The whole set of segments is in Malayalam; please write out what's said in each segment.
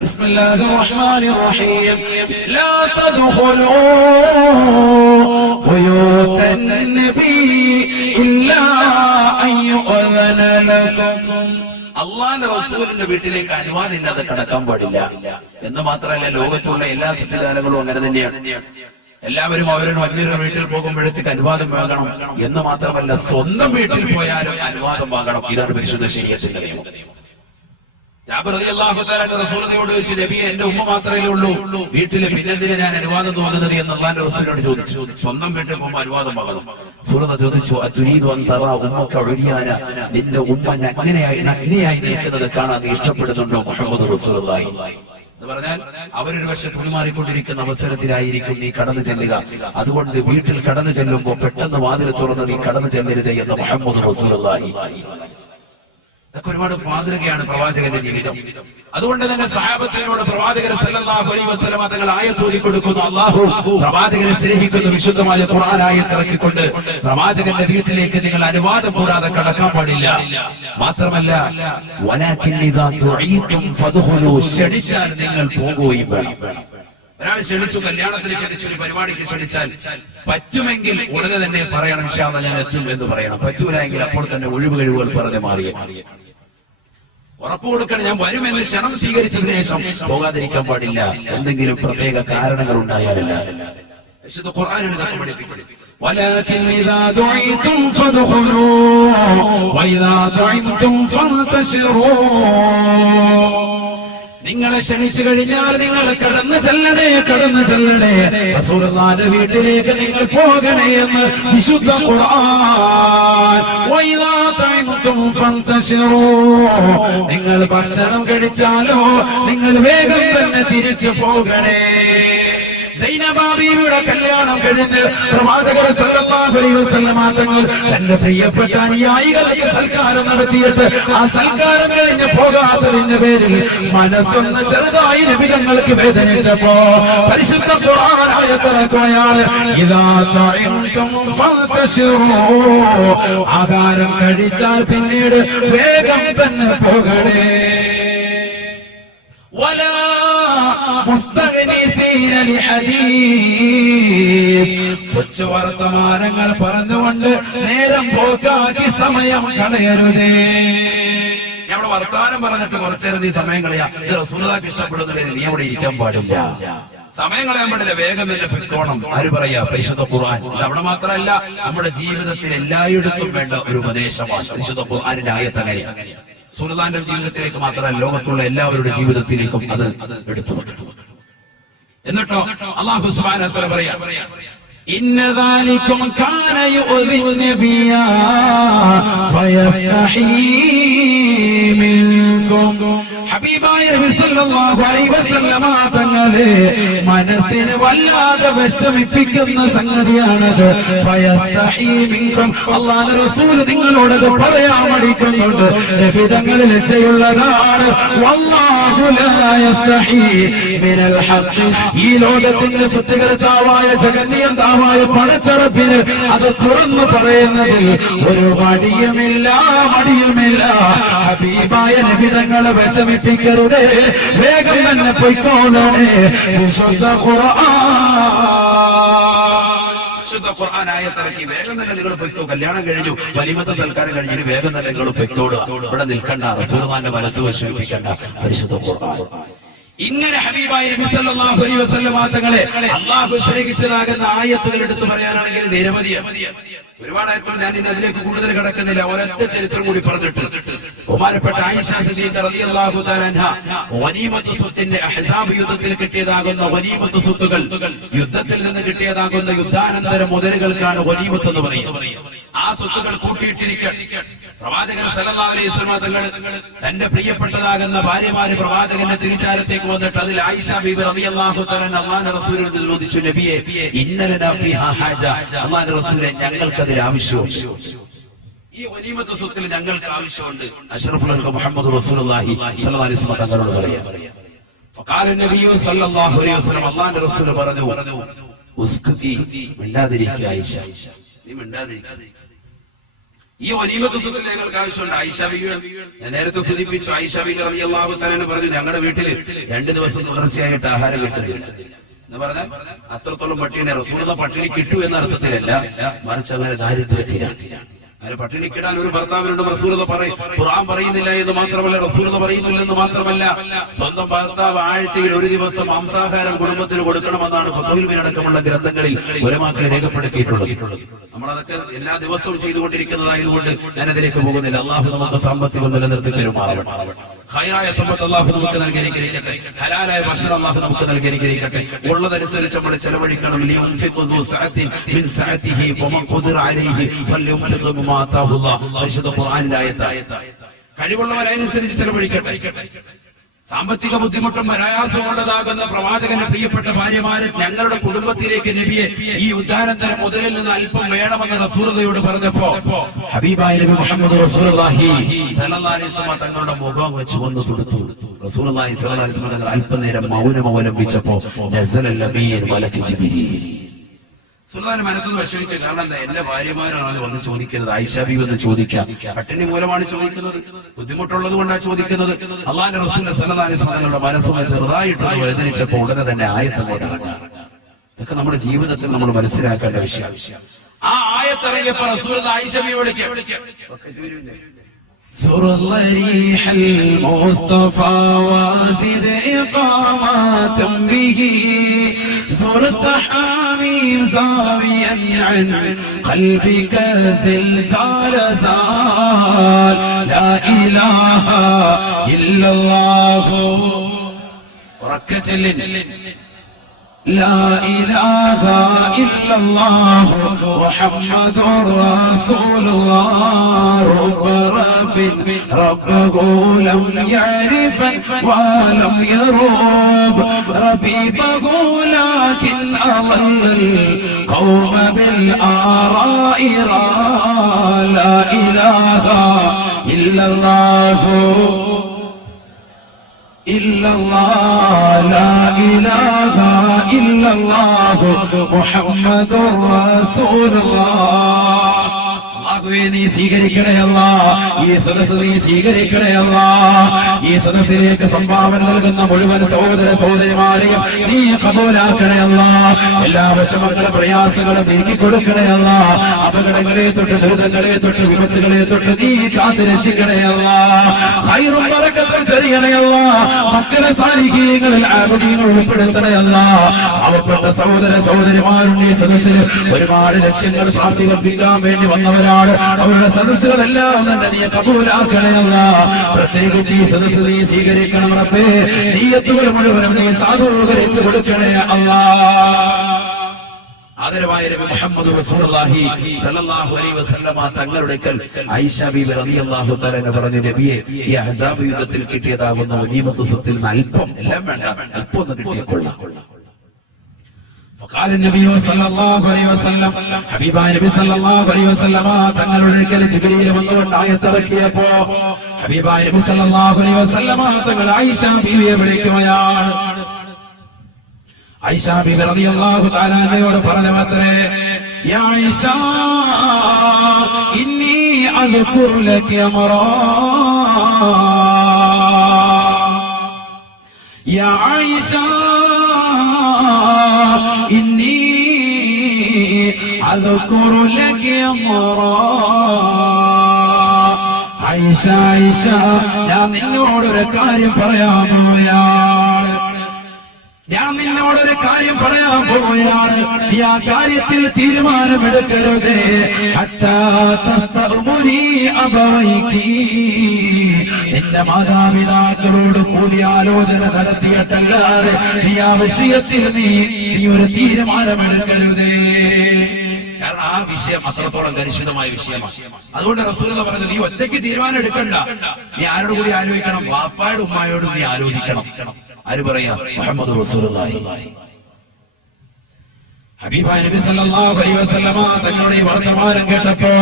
بسم الله الرحمن الرحيم لا تدخلوا بيوت النبي إلا أن يؤذن لكم അള്ളാന്റെ റസൂലിന്റെ വീട്ടിലേക്ക് അനുവാദം ഇല്ലാതെ കടക്കാൻ പാടില്ല എന്ന് മാത്രമല്ല ലോകത്തുള്ള എല്ലാ സംവിധാനങ്ങളും അങ്ങനെ തന്നെയാണ്. എല്ലാവരും അവരുടെ മറ്റൊരു വീട്ടിൽ പോകുമ്പോഴത്തേക്ക് അനുവാദം വാങ്ങണം എന്ന് മാത്രമല്ല സ്വന്തം വീട്ടിൽ പോയാലും അനുവാദം വാങ്ങണം. ഇതാണ് പരിശുദ്ധ ശരീഅത്തിന്റെ നിയമം. ജാബിർ റളിയല്ലാഹു തആല റസൂലിനോട് ചോദിച്ചു, നബിയെ എന്റെ ഉമ്മ മാത്രമേ ഉള്ളൂ വീട്ടില്, പിന്നെന്തിനാ ഞാൻ അനുവാദം വാങ്ങുന്നത് എന്ന് അള്ളാന്റെ റസൂലിനോട് ചോദിച്ചു. സ്വന്തം വീട്ടിൽ പോകുമ്പോൾ അനുവാദം വാങ്ങണം. സൂറത്ത് ചോദിച്ചു, അതുരീദു അൻ തറാ ഉമ്മക ഉരിയാന, നിന്റെ ഉമ്മ നഗ്നയായി നിൽക്കുന്നത് കാണാൻ നീ ഇഷ്ടപ്പെടുന്നുണ്ടോ മുഹമ്മദ് റസൂലുള്ളാഹി എന്ന് പറഞ്ഞാൽ അവരൊരു പക്ഷെ തുണിമാറിക്കൊണ്ടിരിക്കുന്ന അവസരത്തിലായിരിക്കും നീ കടന്നു ചെല്ലുക. അതുകൊണ്ട് വീട്ടിൽ കടന്നു ചെല്ലുമ്പോൾ പെട്ടെന്ന് വാതിൽ തുറന്ന് നീ കടന്നു ചെല്ലരുത് എന്ന് മുഹമ്മദ് റസൂലുള്ളാഹി. ഇതൊക്കെ ഒരുപാട് മാതൃകയാണ് പ്രവാചകന്റെ ജീവിതം. അതുകൊണ്ട് തന്നെ സഹാബത്തിനോട് പ്രവാചകൻ സല്ലല്ലാഹു അലൈഹി വസല്ലം തങ്ങൾ ആയത്ത് ഓതി കൊടുക്കുന്നു. അല്ലാഹു പ്രവാചകനെ സ്നേഹിക്കുന്ന വിശുദ്ധമായ ഖുർആൻ ആയത്ത് ഇറക്കിക്കൊണ്ട് പ്രവാചകന്റെ വീട്ടിലേക്ക് നിങ്ങൾ അനുവാദം കൂടാതെ കടക്കാൻ പാടില്ല. മാത്രമല്ല വലാകിൻ ഇദാ ദുഈതും ഫദ്ഖുലൂ, ക്ഷണിച്ചാൽ നിങ്ങൾ പോകുകയും വേണം. ഒരാൾ ക്ഷണിച്ചു, കല്യാണത്തിന് ക്ഷണിച്ചു, ഒരു പരിപാടിക്ക് ക്ഷണിച്ചാൽ പറ്റുമെങ്കിൽ ഉടനെ തന്നെ പറയണം ഇൻഷാ അല്ലാഹ് ഞാൻ എത്തും എന്ന് പറയണം. പറ്റൂല എങ്കിൽ അപ്പോൾ തന്നെ ഒഴിവ് കഴിവുകൾ പറഞ്ഞ് മാറിയ ഉറപ്പ് കൊടുക്കണം. ഞാൻ വരുമെന്ന് ക്ഷണം സ്വീകരിച്ചതിന് ശേഷം പോകാതിരിക്കാൻ പാടില്ല. എന്തെങ്കിലും പ്രത്യേക കാരണങ്ങൾ ഉണ്ടായാലല്ല. വിശുദ്ധ ഖുർആനിൽ ഇതൊക്കെ പഠിപ്പിക്കുന്നു. ولكن إذا دعيتم فادخلوا وإذا طعمتم فانتشروا, നിങ്ങളെ ക്ഷണിച്ചു കഴിഞ്ഞാൽ നിങ്ങൾ കടന്നു ചെല്ലണേ റസൂലുള്ളാഹിന്റെ വീട്ടിലേക്ക് നിങ്ങൾ പോകണേ എന്ന് വിശുദ്ധ ഖുർആൻ. വഇദാ തഅമുതും ഫന്തശിറൂ, നിങ്ങൾ ഭക്ഷണം കഴിച്ചാലോ നിങ്ങൾ വേഗം തന്നെ തിരിച്ചു പോകണേ. സൈനബാബിയുടെ കല്യാണം കഴിഞ്ഞ് പ്രവാചകൻ സല്ലല്ലാഹു അലൈഹി വസല്ലം തങ്ങൾ തന്റെ പ്രിയപ്പെട്ട അനുയായികൾക്ക് സൽക്കാരം നടത്തിയിട്ട് ആ സൽക്കാരം കഴിഞ്ഞ് പോകാത്തതിന്റെ പേരിൽ മനസ്സൊന്ന് ചെറുതായി നബി തങ്ങൾക്ക് വേദനിച്ചപ്പോ പരിശുദ്ധ ഖുർആൻ ആയത്തിറക്കുകയാണ്, ഇദാ തഅമുതും ഫന്തശിറൂ, ആഹാരം കഴിച്ചാൽ പിന്നീട് വേഗം തന്നെ പോകണേ. വലാ മുസ്തഗ്നിസീന ലിഹദീസ്, കൊച്ചു വർത്തമാനങ്ങൾ പറഞ്ഞുകൊണ്ട് നേരം പോക്കാക്കി സമയം കളയരുതേ. ഞാൻ അവിടെ വർത്തമാനം പറഞ്ഞിട്ട് കുറച്ചേരം നീ സമയം കളയാ, ഇത് റസൂലുള്ളാഹിക്ക് ഇഷ്ടപ്പെടുന്നതിന് നീ അവിടെ ഇരിക്കാൻ പാടില്ല. സമയം കളയാൻ പാടില്ല, വേഗം തന്നെ പൊയ്ക്കോണം. ആര് പറയാ? പരിശുദ്ധ ഖുർആൻ. അവിടെ മാത്രമല്ല നമ്മുടെ ജീവിതത്തിൽ എല്ലായിടത്തും വേണ്ട ഒരു ഉപദേശമാണ് പരിശുദ്ധ ഖുർആനിന്റെ ആയത്ത്. അങ്ങനെയാണ് റസൂലുള്ളാഹിന്റെ ജീവിതത്തിലേക്ക് മാത്രമല്ല ലോകത്തുള്ള എല്ലാവരുടെ ജീവിതത്തിലേക്കും അത് എടുത്തു. എന്നിട്ടോ അല്ലാഹു സുബ്ഹാനഹു വ തആല പറയാ, ഇന്ന ദാലികും കാന യുഅ്ദി നബിയ ഫയസ്തഹീ മിൻകും, ഹബീബായ നബി സല്ലല്ലാഹു അലൈഹി വസല്ലമ തങ്ങളെ മനസ്സിനെ വല്ലാതെ വിഷമിപ്പിക്കുന്ന സംഗതിയാണത്. ഫയസ്തഹീ മിൻകും, അല്ലാഹുവിന്റെ റസൂൽ നിങ്ങളോടത് പറയാൻ മടിക്കുന്നുണ്ട്. നബി തങ്ങൾ ലജ്ജയുള്ളതാണ്. വല്ലാഹു ലാ യസ്തഹീ മിനൽ ഹഖ്, ഈ ലോകത്തിന്റെ സത്യകർത്താവായ ജഗന്നിയന്താവായ പടച്ചറപ്പിന് അത് തുറന്നു പറയുന്നതിൽ ഒരു മടിയുമില്ല. ഹബീബായ നബി തങ്ങളെ വിഷമിപ്പിക്കരുതേ, വേഗം തന്നെ പൊയ്ക്കോളണേ. വിശുദ്ധ ഖുർആൻ ആയത്തിറക്കി, വേഗം തന്നെ നിങ്ങൾ പൊയ്ക്കോ. കല്യാണം കഴിഞ്ഞു, വലീമത്തെ സൽക്കാരം കഴിഞ്ഞു, വേഗം തന്നെ നിങ്ങൾ പൊയ്ക്കോളുക. ഇവിടെ നിൽക്കണ്ട, റസൂലുള്ളാഹിന്റെ മനസ്സ് വിഷമിപ്പിക്കണ്ട. പരിശുദ്ധ ഖുർആൻ. ഇങ്ങനെ ഹബീബായ നബി സല്ലല്ലാഹു അലൈഹി വസല്ലം തങ്ങളെ അല്ലാഹു സ്നേഹിച്ചതാകുന്ന ആയത്തുകൾ എടുത്തു പറയാനാണെങ്കിൽ നിരവധിയാണ്. ഒരുപാട് ആയത്തുകൾ, ഞാൻ ഇന്ന് അതിലേക്ക് കൂടുതൽ കടക്കുന്നില്ല. ഒരൊറ്റ ചരിത്രം കൂടി പറഞ്ഞിട്ട് ബഹുമാനപ്പെട്ട ആയിഷ സിദ്ദീഖ റളിയല്ലാഹു തആല അൻഹ ഗനീമത്ത് സ്വത്തിന്റെ അഹ്സാബ് യുദ്ധത്തിൽ കിട്ടിയതാകുന്ന ഗനീമത്ത് സ്വത്തുകൾ, യുദ്ധത്തിൽ നിന്ന് കിട്ടിയതാകുന്ന യുദ്ധാനന്തര മുതലുകൾക്കാണ് ഗനീമത്ത് എന്ന് പറയുന്നത്. ആ സ്വത്തുകൾ കൂട്ടിയിട്ടിരിക്കാൻ പ്രവാചകൻ സല്ലല്ലാഹു അലൈഹി വസല്ലം തങ്ങൾ തന്റെ പ്രിയപ്പെട്ടതാകുന്ന ഭാര്യമാര് പ്രവാചകന്റെ തിരിച്ചാരത്തേക്ക് വന്നിട്ട് അതിൽ ആയിഷ ബീബി റളിയല്ലാഹു തആല അല്ലാഹുവിന്റെ റസൂലിനോട് ചോദിച്ചു, നബിയെ ഇന്നലനാ ഫീഹാ ഹാജ, അല്ലാഹുവിന്റെ റസൂലേ ഞങ്ങൾക്ക് അതിൽ ആവശ്യമുണ്ട്. ഈ ഗനീമത്ത് സ്വത്തിൽ ഞങ്ങൾക്ക് ആവശ്യമുണ്ട്. അഷ്റഫുൽ ഖൽഖ് മുഹമ്മദ് റസൂലുള്ളാഹി സ്വല്ലല്ലാഹു അലൈഹി വസല്ലം തങ്ങളോട് പറയാ. ഫഖാല നബിയു സല്ലല്ലാഹു അലൈഹി വസല്ലം, അല്ലാഹുവിന്റെ റസൂൽ പറഞ്ഞു, ഉസ്കുതി, മിണ്ടാതിരിക്കുക ആയിഷ, നീ മിണ്ടാതിരിക്കുക. ഈ വനീമത്ത് സുഖം ഞങ്ങൾക്ക് ആവശ്യമുണ്ട്. ആയിഷ ബീവി ഞാൻ നേരത്തെ സൂചിപ്പിച്ചു. ആയിഷ ബീവി റളിയല്ലാഹു തആല പറഞ്ഞു, ഞങ്ങളുടെ വീട്ടില് 2 ദിവസം തുടർച്ചയായിട്ട് ആഹാരം കിട്ടുന്നില്ല എന്ന് പറഞ്ഞാൽ അത്രത്തോളം പട്ടിണി. റസൂലുള്ളാഹി പട്ടിണി കിട്ടൂ എന്ന അർത്ഥത്തിലല്ല, മറിച്ച് അങ്ങനെ ദാരിദ്ര്യത്തിലാണ്. അതിന് പട്ടിണിക്കിടാൻ ഒരു ഭർത്താവിനോട് റസൂലുള്ളാഹി പറയും. ഖുർആൻ പറയുന്നില്ല എന്ന് മാത്രമല്ല, റസൂലുള്ളാഹി പറയുന്നില്ലെന്ന് മാത്രമല്ല, സ്വന്തം ഭർത്താവ് ആഴ്ചയിൽ 1 ദിവസം മാംസാഹാരം കുടുംബത്തിന് കൊടുക്കണമെന്നാണ് ഫത്വയിൽ അടക്കമുള്ള ഗ്രന്ഥങ്ങളിൽ ഉലമാക്കൾ രേഖപ്പെടുത്തിയിട്ടുള്ളത്. നമ്മളതൊക്കെ എല്ലാ ദിവസവും ചെയ്തുകൊണ്ടിരിക്കുന്നതായതുകൊണ്ട് ഞാനതിലേക്ക് പോകുന്നില്ല. അള്ളാഹു നമുക്ക് സാമ്പത്തികം നിലനിർത്തി തരുമാറാവട്ടെ. ഖൈറായ സമ്പത്ത് അള്ളാഹു നമുക്ക് നൽകി അനുഗ്രഹിക്കട്ടെ. ഹലാലായ ഭക്ഷണം അള്ളാഹു നമുക്ക് നൽകി അനുഗ്രഹിക്കട്ടെ. ഉള്ളതനുസരിച്ച് നമ്മൾ ചെലവഴിക്കണം. ലിയുൻഫിഖു ദു സഅത്തിൻ മിൻ സഅതിഹി വമൻ ഖുദിറ അലൈഹി ഫല്യുൻഫിഖ് മിമ്മാ ആതാഹു അല്ലാഹ്. പരിശുദ്ധ ഖുർആനിലെ ആയത്ത്. കഴിവുള്ളവർ അതിനനുസരിച്ച് ചെലവഴിക്കട്ടെ. സാമ്പത്തിക ബുദ്ധിമുട്ടും പ്രയാസവും ഉള്ളതാകുന്ന പ്രവാചകന്റെ പ്രിയപ്പെട്ട ഭാര്യമാരെ ഞങ്ങളുടെ കുടുംബത്തിലേക്ക് നബിയെ ഈ ഉദ്ധാനത്തിന് മുതലിൽ നിന്ന് അല്പം വേണമെന്ന് റസൂലുള്ളാഹിയോട് പറഞ്ഞപ്പോ ഹബീബായ നബി മുഹമ്മദ് റസൂലുള്ളാഹി സ്വല്ലല്ലാഹു അലൈഹി വസല്ലം തങ്ങളുടെ മുഖം വെച്ച് വന്നു കൊടുത്തു. റസൂലുള്ളാഹി സ്വല്ലല്ലാഹു അലൈഹി വസല്ലം തങ്ങൾ അല്പനേരം മൗനം അവലംബിച്ചപ്പോ നസലൽ അമീർ മലക്ക് ജിബ്രീൽ. സുൽത്താന്റെ മനസ്സൊന്ന് വിഷമിച്ചു. കാരണം എന്താ, എന്റെ ഭാര്യമാരാണ് അത് വന്ന് ചോദിക്കുന്നത്. ആയിഷ ബീവി എന്ന് ചോദിക്കാം. പട്ടിണി മൂലമാണ് ചോദിക്കുന്നത്, ബുദ്ധിമുട്ടുള്ളത് കൊണ്ടാണ് ചോദിക്കുന്നത്. അള്ളാഹുവിന്റെ റസൂൽ സ്വല്ലല്ലാഹു അലൈഹി വസല്ലം തങ്ങളുടെ മനസ്സുമായി ചെറുതായിട്ട് വേദനിച്ചപ്പോ ഉടനെ തന്നെ ആയത്ത് കൊണ്ടിറങ്ങി. ഇതൊക്കെ നമ്മുടെ ജീവിതത്തിൽ നമ്മൾ മനസ്സിലാക്കേണ്ട വിഷയം. ആ ആയത്തിറങ്ങിയപ്പോ റസൂലുള്ളാഹി ആയിഷ ബീവിയോട് سر الريح المصطفى وزد إقامة به زرت حامي زاويا عن قلبك زلزال زال لا إله إلا الله وركت لا إله إلا الله محمد رسول الله ربه لم يعرف ولم يروب ربيبه لكن أضل القوم بالآراء لا إله إلا الله إلا الله لا إله إلا الله محمد رسول الله. നീ സ്വീകരിക്കണയല്ല, ഈ സദസ്സ് നീ സ്വീകരിക്കണയല്ല. ഈ സദസ്സിലേക്ക് സംഭാവന നൽകുന്ന മുഴുവൻ സഹോദര സഹോദരിമാരെയും നീ കബൂലാക്കണയല്ല. എല്ലാ വിഷമങ്ങളും പ്രയാസങ്ങളും നീക്കി കൊടുക്കണയല്ല. അപകടങ്ങളെ തൊട്ട് ദുരിതങ്ങളെ തൊട്ട് വിപത്തുകളെ തൊട്ട് നീ കാത്തു രക്ഷിക്കണയല്ല. ഖൈറും ബറക്കത്തും ചൊരിയണയല്ല. മക്കളെ സാലിഹീങ്ങളിൽ ആബദീങ്ങൾ ഉൾപ്പെടുത്തണയല്ല. അവപ്പെട്ട സഹോദര സഹോദരിമാരുടെ ഈ സദസ്സിൽ ഒരുപാട് ലക്ഷ്യങ്ങൾ പ്രാപ്തികൽപ്പിക്കാൻ വേണ്ടി വന്നവരാണ്. അവരുടെ സദസ്സുകളെല്ലാം തന്നെ നീ കബൂലാക്കണയല്ല. പ്രത്യേകിച്ച് ഈ സദസ്സ് നീ സ്വീകരിക്കണം റബ്ബേ. നിയ്യത്തുകൾ മുഴുവനും നീ സാധൂകരിച്ചു കൊടുക്കണേ അല്ലാഹ്. ആദരവായ നബി മുഹമ്മദ് റസൂലുള്ളാഹി സ്വല്ലല്ലാഹു അലൈഹി വസല്ലമ തങ്ങളുടെ ആയിഷ ബീവി റളിയല്ലാഹു തആല പറഞ്ഞു, നബിയെ ഈ അഹ്സാബ് യുദ്ധത്തിൽ കിട്ടിയതാകുന്ന ഗനീമത്ത് സ്വത്തിൽ നിന്ന് അല്പം, എല്ലാം വേണ്ട, അല്പം ഒന്ന് കിട്ടിക്കൊള്ളാം. فقال النبي صلى الله عليه وسلم حبيبا നബി സല്ലല്ലാഹു അലൈഹി വസല്ലമ തങ്ങളുടെ അടുക്കൽ ജിബ്രീൽ വന്നുകൊണ്ട് ആയത്തിറക്കിയപ്പോ ഹബീബായ നബി സല്ലല്ലാഹു അലൈഹി വസല്ലമ തങ്ങൾ ആയിഷ ബീവിയെ വിളിക്കുകയാണ്. ആയിഷ ബീവി റളിയല്ലാഹു തആല അൻഹയോട് പറഞ്ഞത്രേ, യാ ആയിഷ ഇന്നി അദ്കുറു ലക അമറാ യാ ആയിഷ ഇന്നി അദ്കുറു ലക അമറാ. ആയിഷ ആയിഷ ഞാൻ നിന്നോടൊരു കാര്യം പറയാൻ പോവുകയാണ്. ഞാൻ നിന്നോടൊരു കാര്യം പറയാൻ പോവുകയാണ്. ഈ ആ കാര്യത്തിൽ തീരുമാനമെടുക്കരുതേ. ഹത്താ തസ്തഗ്ഫിരി അബവൈകി. എന്റെ മാതാപിതാക്കളോട് കൂടിയാലോചന നടത്തിയിട്ടല്ലാതെ ഈ ആ വിഷയത്തിൽ നീ ഒരു തീരുമാനമെടുക്കരുതേ. കാരണം ആ വിഷയം അത്രത്തോളം കലുഷിതമായ വിഷയമാണ്. അതുകൊണ്ട് റസൂലുള്ളാഹി പറഞ്ഞു, നീ ഒറ്റയ്ക്ക് തീരുമാനം എടുക്കണ്ട. നീ ആരോട് കൂടി ആലോചിക്കണം? ബാപ്പായോടും ഉമ്മായോടും നീ ആലോചിക്കണം. ആര് പറയാ? മുഹമ്മദ് റസൂലുള്ളാഹി. ഹബീബായ നബി സല്ലല്ലാഹു അലൈഹി വസല്ലമ തങ്ങളുടെ ഈ വർത്തമാനം കേട്ടപ്പോ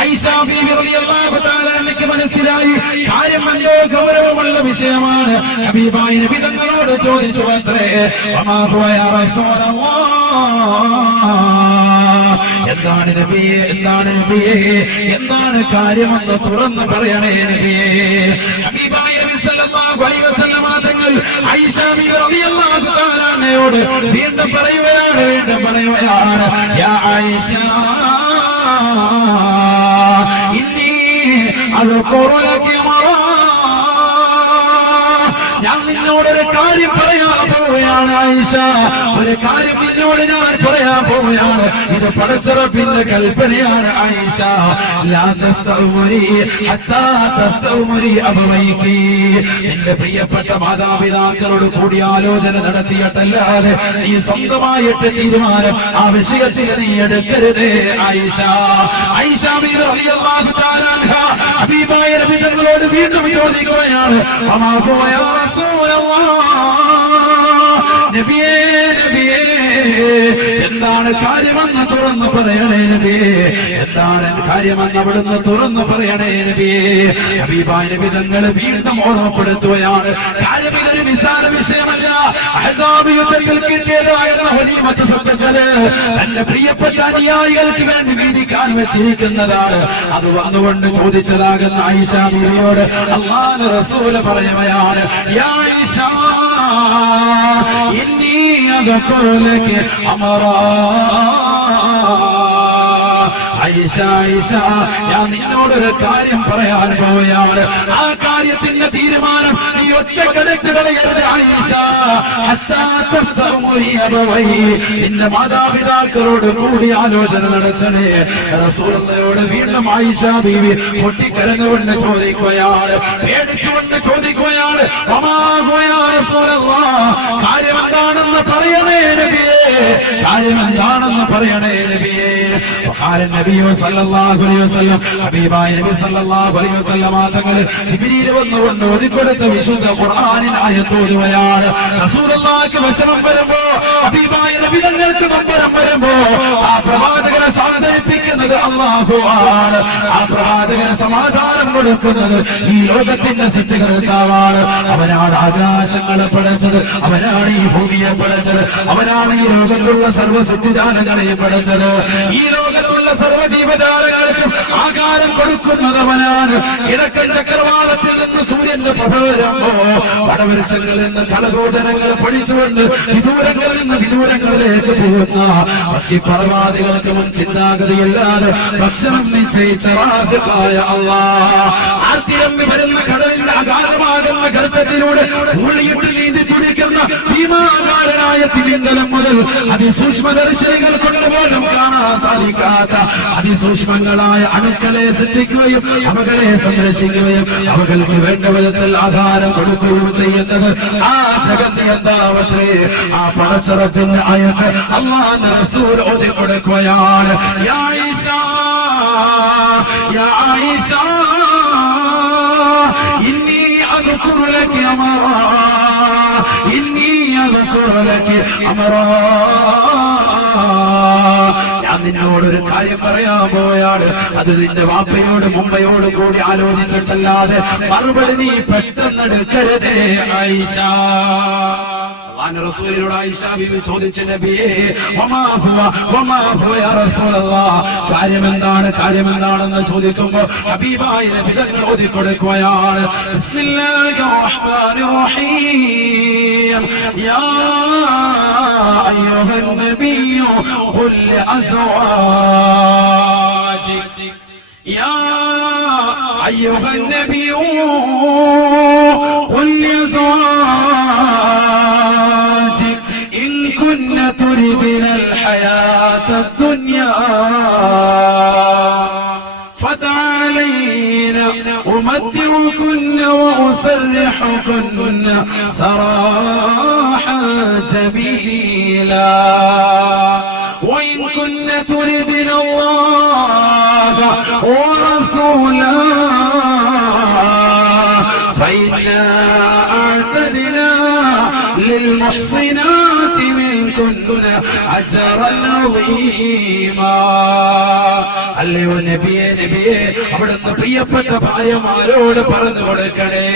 ആയിഷ ബീവി റളിയല്ലാഹു തആല അൻഹയ്ക്ക് മനസ്സിലായി കാര്യം വളരെ ഗൗരവമുള്ള വിഷയമാണ്. ഹബീബായ നബി തങ്ങളോട് ചോദിച്ചു അത്രേ, വമാ ഹുവ യാ റസൂലല്ലാഹ്. എന്താണ് നബിയെ, എന്താണ് നബിയെ, എന്താണ് കാര്യമെന്ന് തുറന്ന് പറയണേ നബിയെ. ഹബീബായ നബി സല്ലല്ലാഹു അലൈഹി വസല്ലം തങ്ങൾ ആയിഷ റളിയല്ലാഹു തആല അൻഹയോട് വീണ്ടും പറയുകയാണ്, യാ ആയിഷ ഇന്നി അദ്കുറു ലകി മറാ, ഞാൻ നിന്നോടൊരു കാര്യം പറയാൻ പോവുകയാണ് ആയിഷ, ഒരു കാര്യം നിന്നോട് ഞാൻ പറയാൻ പോവുകയാണ്. ഇത് പടച്ചറപ്പിന്റെ കൽപ്പനയാണ് ആയിഷ. ലാ തസ്തഉമരി ഹത്താ തസ്തഉമരി അബവൈകി, നിന്റെ പ്രിയപ്പെട്ട മാതാപിതാക്കളോട് കൂടിയാലോചന നടത്തിയിട്ടല്ലാതെ നീ സ്വന്തമായിട്ട് തീരുമാനം ആ വിഷയത്തിൽ നീ എടുക്കരുതേ ആയിഷ. ആയിഷ റളിയല്ലാഹു തആല അൻഹ ഹബീബായ നബി തങ്ങളോട് വീണ്ടും ചോദിക്കുകയാണ്, അമാ യാ നബിയേ, നബിയേ, എന്താണ് കാര്യമെന്ന് തുറന്നു പറയണേ നബിയേ, എന്താണ് കാര്യമെന്ന് അവിടുന്ന് തുറന്നു പറയണേ നബിയേ. ഹബീബായ നബി തങ്ങൾ വീണ്ടും ഓർമ്മപ്പെടുത്തുകയാണ്, കാര്യം ഇതൊരു നിസ്സാര വിഷയമല്ല. അഹ്സാബ് യുദ്ധത്തിൽ കിട്ടിയതായ ഗനീമത്ത് സ്വത്തുക്കള് തന്റെ പ്രിയപ്പെട്ട അനുയായികൾക്ക് വേണ്ടി വീതിക്കാൻ വെച്ചിരിക്കുന്നതാണ്. അത് വന്നുകൊണ്ട് ചോദിച്ചതാകുന്ന ആയിഷ ബീവിയോട് അല്ലാഹുവിന്റെ റസൂൽ പറയുകയാണ്, യാ ആയിഷ ഇന്നി അദ്കുറു ലകി അമറാ, ആയിഷ ആയിഷ ഞാൻ നിന്നോടൊരു കാര്യം പറയാൻ പോവുകയാണ്. ആ കാര്യത്തിന്റെ തീരുമാനം നീ ഒറ്റക്കെടുത്ത് കളയരുത് ആയിഷ. ഹത്താ തസ്തഉമരി അബവൈഹി, നിന്റെ മാതാപിതാക്കളോട് കൂടി ആലോചന നടത്തണേ. റസൂലുള്ളാഹിയോട് വീണ്ടും ആയിഷ ബീവി പൊട്ടിക്കരഞ്ഞുകൊണ്ട് ചോദിക്കുകയാണ്, പേടിച്ചുകൊണ്ട് ചോദിക്കുകയാണ്, വമാ ഹുവ യാ റസൂലല്ലാഹ്, കാര്യം എന്താണെന്ന് പറയണേ നബിയേ, കാര്യം എന്താണെന്ന് പറയണേ നബിയേ. നബിയോ സല്ലല്ലാഹു അലൈഹി വസല്ലം ഹബീബായ നബി സല്ലല്ലാഹു അലൈഹി വസല്ലം തങ്ങൾ ജിബ്രീൽ വന്നുകൊണ്ട് ഓതിക്കൊടുത്ത വിശുദ്ധ ഖുർആനിൽ ആയത്ത് ഓതുകയാണ്. റസൂലുള്ളാഹിക്ക് വിഷമം വരുമ്പോ, ഹബീബായ നബി തങ്ങൾക്ക് നൊമ്പരം വരുമ്പോ ആ പ്രവാചകനെ സാന്ത്വനിപ്പിക്കുന്നത് അല്ലാഹു ആണ്. ആ പ്രവാചകന് സമാധാനം കൊടുക്കുന്നത് ഈ ലോകത്തിന്റെ സൃഷ്ടികർത്താവാണ്. അവനാണ് ആകാശങ്ങളെ പടച്ചത്, അവനാണ് ഈ ഭൂമിയെ പടച്ചത്, അവനാണ് ഈ ലോകത്തുള്ള സർവ്വ സൃഷ്ടിജാലങ്ങളെയും പടച്ചത്. ഈ ലോകത്തുള്ള സർവ്വജീവജാലങ്ങൾക്കും ആകാരം കൊടുക്കുന്നവനാണ്. കിഴക്കൻ ചക്രവാളത്തിൽ നിന്ന് സൂര്യന്റെ പ്രഭ വരുമ്പോ പടവൃക്ഷങ്ങളിൽ നിന്ന് കലഗോചരങ്ങൾ പഠിച്ചുകൊണ്ട് വിദൂരങ്ങളിൽ നിന്ന് വിദൂരങ്ങളിലേക്ക് പോകുന്ന പക്ഷിപർവാദികൾക്ക് മുൻ ചിന്താഗതിയല്ലാതെ ഭക്ഷണം നിശ്ചയിച്ച റാസിഖായ അല്ലാഹ് ആർത്തിരമ്പി വരുന്ന കടലിന്റെ അഗാധമാകുന്ന ഗർഭത്തിലൂടെ ഉള്ളിയിട്ട് നീന്തി തുടിക്കുന്ന ഭീമാകാരനായ തിമിംഗലം മുതൽ അതിസൂക്ഷ്മദർശികൾ കൊണ്ടുപോലും കാണാൻ സാധിക്കാത്ത അതിസൂക്ഷ്മങ്ങളായ അണുക്കളെ സൃഷ്ടിക്കുകയും അവകളെ സംരക്ഷിക്കുകയും അവകൾക്ക് വേണ്ട വിധത്തിൽ ആധാരം കൊടുക്കുകയും ചെയ്യുന്നത് ആ ജഗത്തിയന്താവത്തെ ആ പടച്ചറത്തിന്റെ ആയത്ത് അല്ലാഹുവിന്റെ റസൂൽ ഓതി കൊടുക്കുകയാണ്. യാ ആയിഷ, യാ ആയിഷ ഇന്നി അദ്കുറു ലകി അമറാ, ഇന്നി അദ്കുറു ലകി അമറാ, ഞാൻ നിന്നോടൊരു കാര്യം പറയാൻ പോയാണ്. അത് നിന്റെ വാപ്പയോട് മുമ്പയോട് കൂടി ആലോചിച്ചിട്ടല്ലാതെ മറുപടി നീ പെട്ടെന്ന് എടുക്കരുതേ ആയിഷ. അല്ലാഹുവിന്റെ റസൂലിനോട് ആയിഷ ബീവി ചോദിച്ചു, നബിയേ വമാ ഹുവ യാ റസൂലല്ലാഹ്, കാര്യമെന്താണ്, കാര്യമെന്താണെന്ന് ചോദിക്കുമ്പോ ഹബീബായ നബി തങ്ങൾ ഓതി കൊടുക്കുകയാണ്, ബിസ്മില്ലാഹിർ റഹ്മാനിർ റഹീം, യാ അയ്യുഹൻ നബിയ്യു ഖുൽ അസ്വാജിക, യാ അയ്യുഹൻ നബിയ്യു ഖുൽ അസ്വാജിക ഇൻ കുന്ന തുരിദുന അൽ ഹയാത അദ്ദുനിയാ فتعالينا أمتعكن وأسرحكن سراحا جميلا وإن كن تردن الله ورسوله فإنا أعتدنا للمحصنات منكن أجرا عظيما. അല്ലയോ നബിയെ, നബിയെ അവിടുന്ന് പ്രിയപ്പെട്ട ഭാര്യമാരോട് പറഞ്ഞു കൊടുക്കണേ,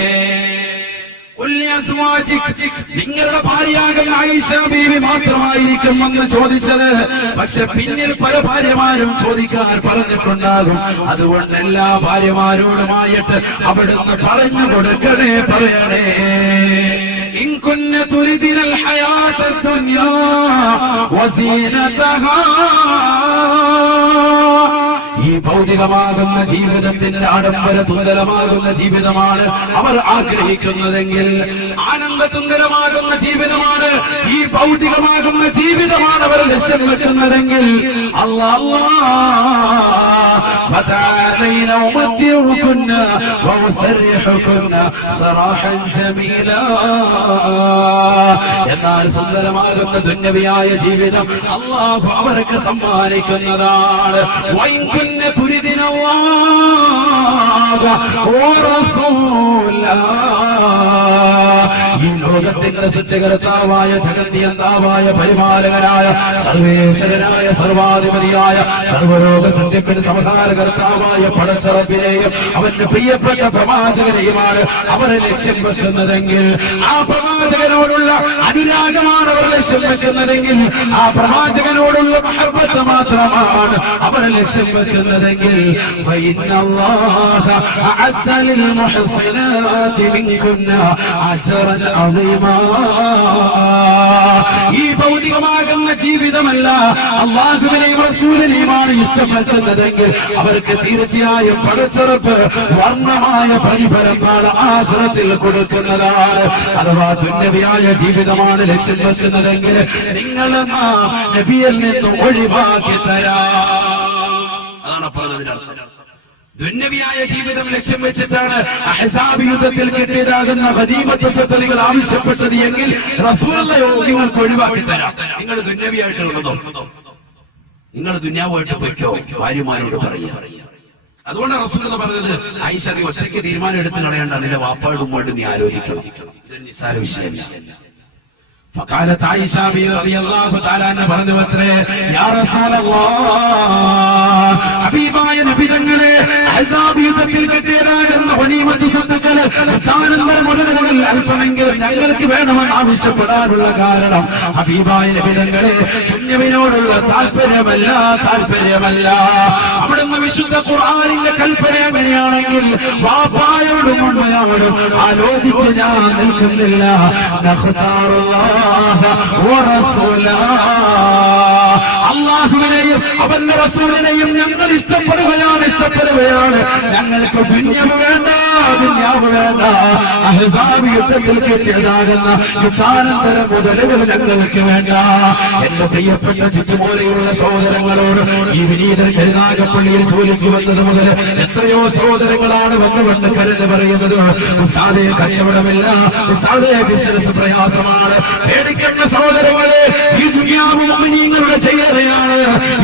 നിങ്ങളുടെ ഭാര്യയാകുന്ന ആയിഷ ബീവി മാത്രമായിരിക്കുമെന്ന് ചോദിച്ചത്. പക്ഷെ പിന്നിൽ പല ഭാര്യമാരും ചോദിക്കാൻ പറഞ്ഞിട്ടുണ്ടാകും. അതുകൊണ്ട് എല്ലാ ഭാര്യമാരോടുമായിട്ട് അവിടുന്ന് പറഞ്ഞു കൊടുക്കണേ, പറയണേ. إن كن تريدن الحياة الدنيا وزينتها, ഈ ഭൗതികമാകുന്ന ജീവിതത്തിന്റെ ആഡംബര തുന്തരമാകുന്ന ജീവിതമാണ് അവർ ആഗ്രഹിക്കുന്നതെങ്കിൽ, ആനന്ദതുന്തരമാകുന്ന ജീവിതമാണ്, ഈ ഭൗതികമാകുന്ന ജീവിതമാണ് അവർ ലക്ഷ്യം വെക്കുന്നതെങ്കിൽ, فتعالين أمتعكن وأسرحكن سراحا جميلا. എന്നാൽ സുന്ദരമാകുന്ന ദുന്യവിയായ ജീവിതം അല്ലാഹു അവർക്ക് സമ്മാനിക്കുന്നതാണ്. വൈകുന്ന തുരിദിനല്ലാഹ വറസൂലാ, ഈ ലോകത്തിന്റെ സൃഷ്ടികർത്താവായ ജഗത്തിയന്താവായ പരിപാലകനായ സർവേശ്വരനായ സർവാധിപതിയായ സർവലോക സൃഷ്ടിപ്പിന് സമാധാനകർത്താവായ പടച്ചറബിനെയും അവന്റെ പ്രിയപ്പെട്ട പ്രവാചകനെയുമാണ് അവരെ ലക്ഷ്യം വെക്കുന്നതെങ്കിൽ, ആ പ്രവാചകനോടുള്ള അനുരാഗമാണ് അവർ ലക്ഷ്യം വെക്കുന്നതെങ്കിൽ, ആ പ്രവാചകനോടുള്ള മഹബ്ബത്ത് മാത്രമാണ് അവരെ ലക്ഷ്യം വെക്കുന്നതെങ്കിൽ, ഫഇന്നല്ലാഹ അഅദ്ദ ലിൽ മുഹ്സിനാതി മിൻകുന്ന അജ്റൻ അദീമാ. ഈ ഭൗതികമാകുന്ന ജീവിതമല്ല അല്ലാഹുവിനെയും റസൂലിനെയുമാണ് ഇഷ്ടം വെക്കുന്നതെങ്കിൽ അവർക്ക് തീർച്ചയായും പടച്ചറപ്പ് വർണ്ണമായ പ്രതിഫലം ആഖിറത്തിൽ കൊടുക്കുന്നതാണ്. അഥവാ ദുന്യവിയായ ജീവിതമാണ് ലക്ഷ്യം വെക്കുന്നതെങ്കിൽ നിങ്ങൾ നബിയിൽ നിന്നും ഒഴിവാക്കി തരാം. അതാണ് പറഞ്ഞതിനർത്ഥം. ദുന്യവിയായ ജീവിതം ലക്ഷ്യം വെച്ചിട്ടാണ് അഹ്സാബ് യുദ്ധത്തിൽ കിട്ടിയതാകുന്ന ഗനീമത്ത് സ്വത്തുകൾ ആവശ്യപ്പെട്ടത് എങ്കിൽ റസൂലുള്ളാഹി നിങ്ങൾക്ക് ഒഴിവാക്കി തരാം. നിങ്ങൾ ദുന്യവിയായിട്ടുള്ളതോ നിങ്ങൾ ദുന്യാവായിട്ട് പോയിക്കോ, ഭാര്യമാരോട് പറയുക. അതുകൊണ്ട് റസൂലുള്ളാഹി പറഞ്ഞത് ആയിഷ നീ ഒറ്റയ്ക്ക് തീരുമാനം എടുത്ത് കളയണ്ട, നിന്റെ വാപ്പാടും ഉമ്മയോടും നീ ആലോചിക്കണം. ഇതൊരു നിസ്സാര വിഷയമല്ല. فقالت عائشة رضي الله تعالى عنها പറഞ്ഞു അത്രേ, യാ റസൂലല്ലാഹ്, ഹബീബായ നബി തങ്ങളെ അഹ്സാബ് യുദ്ധത്തിൽ കിട്ടിയതാകുന്ന ഗനീമത്ത് സ്വത്തുക്കൾ താനന്തര മുതലുകൾ അല്പമെങ്കിലും ഞങ്ങൾക്ക് വേണമെന്ന് ആവശ്യപ്പെടാനുള്ള കാരണം ഹബീബായ നബി തങ്ങളെ ദുന്യവിനോടുള്ള താല്പര്യമല്ല. അവിടുന്ന് വിശുദ്ധ ഖുർആനിന്റെ കൽപ്പന എങ്ങനെയാണെങ്കിൽ വാപ്പായോടും ഉമ്മയോടും ആലോചിച്ച് ഞാൻ നിൽക്കുന്നില്ല. അല്ലാഹുവിനെയും അവന്റെ റസൂലിനെയും ഞങ്ങൾ ഇഷ്ടപ്പെടുകയാണ്. ഞങ്ങൾക്ക് ദുന്യാവ് വേണ്ട. അഹ്സാബ് യുദ്ധത്തിൽ കിട്ടിയതാകുന്ന യുദ്ധാനന്തര മുതലുകൾ ഞങ്ങൾക്ക് വേണ്ട. എന്റെ പ്രിയപ്പെട്ട ചുറ്റുപോലെയുള്ള സഹോദരങ്ങളോട് ഈ വിനീതൻ കരുനാഗപ്പള്ളിയിൽ ജോലിക്ക് വന്നത് മുതൽ എത്രയോ സഹോദരങ്ങളാണ് വന്നുകൊണ്ട് കരുന്ന് പറയുന്നത്, ഉസ്താദേ കച്ചവടമില്ല, ഉസ്താദേ ബിസിനസ് പ്രയാസമാണ്. പേടിക്കുന്ന സഹോദരങ്ങളെ, ഈ ദുനിയാവ് മുഅ്മിനീങ്ങളുടെ ചെയ്യറയാണ്.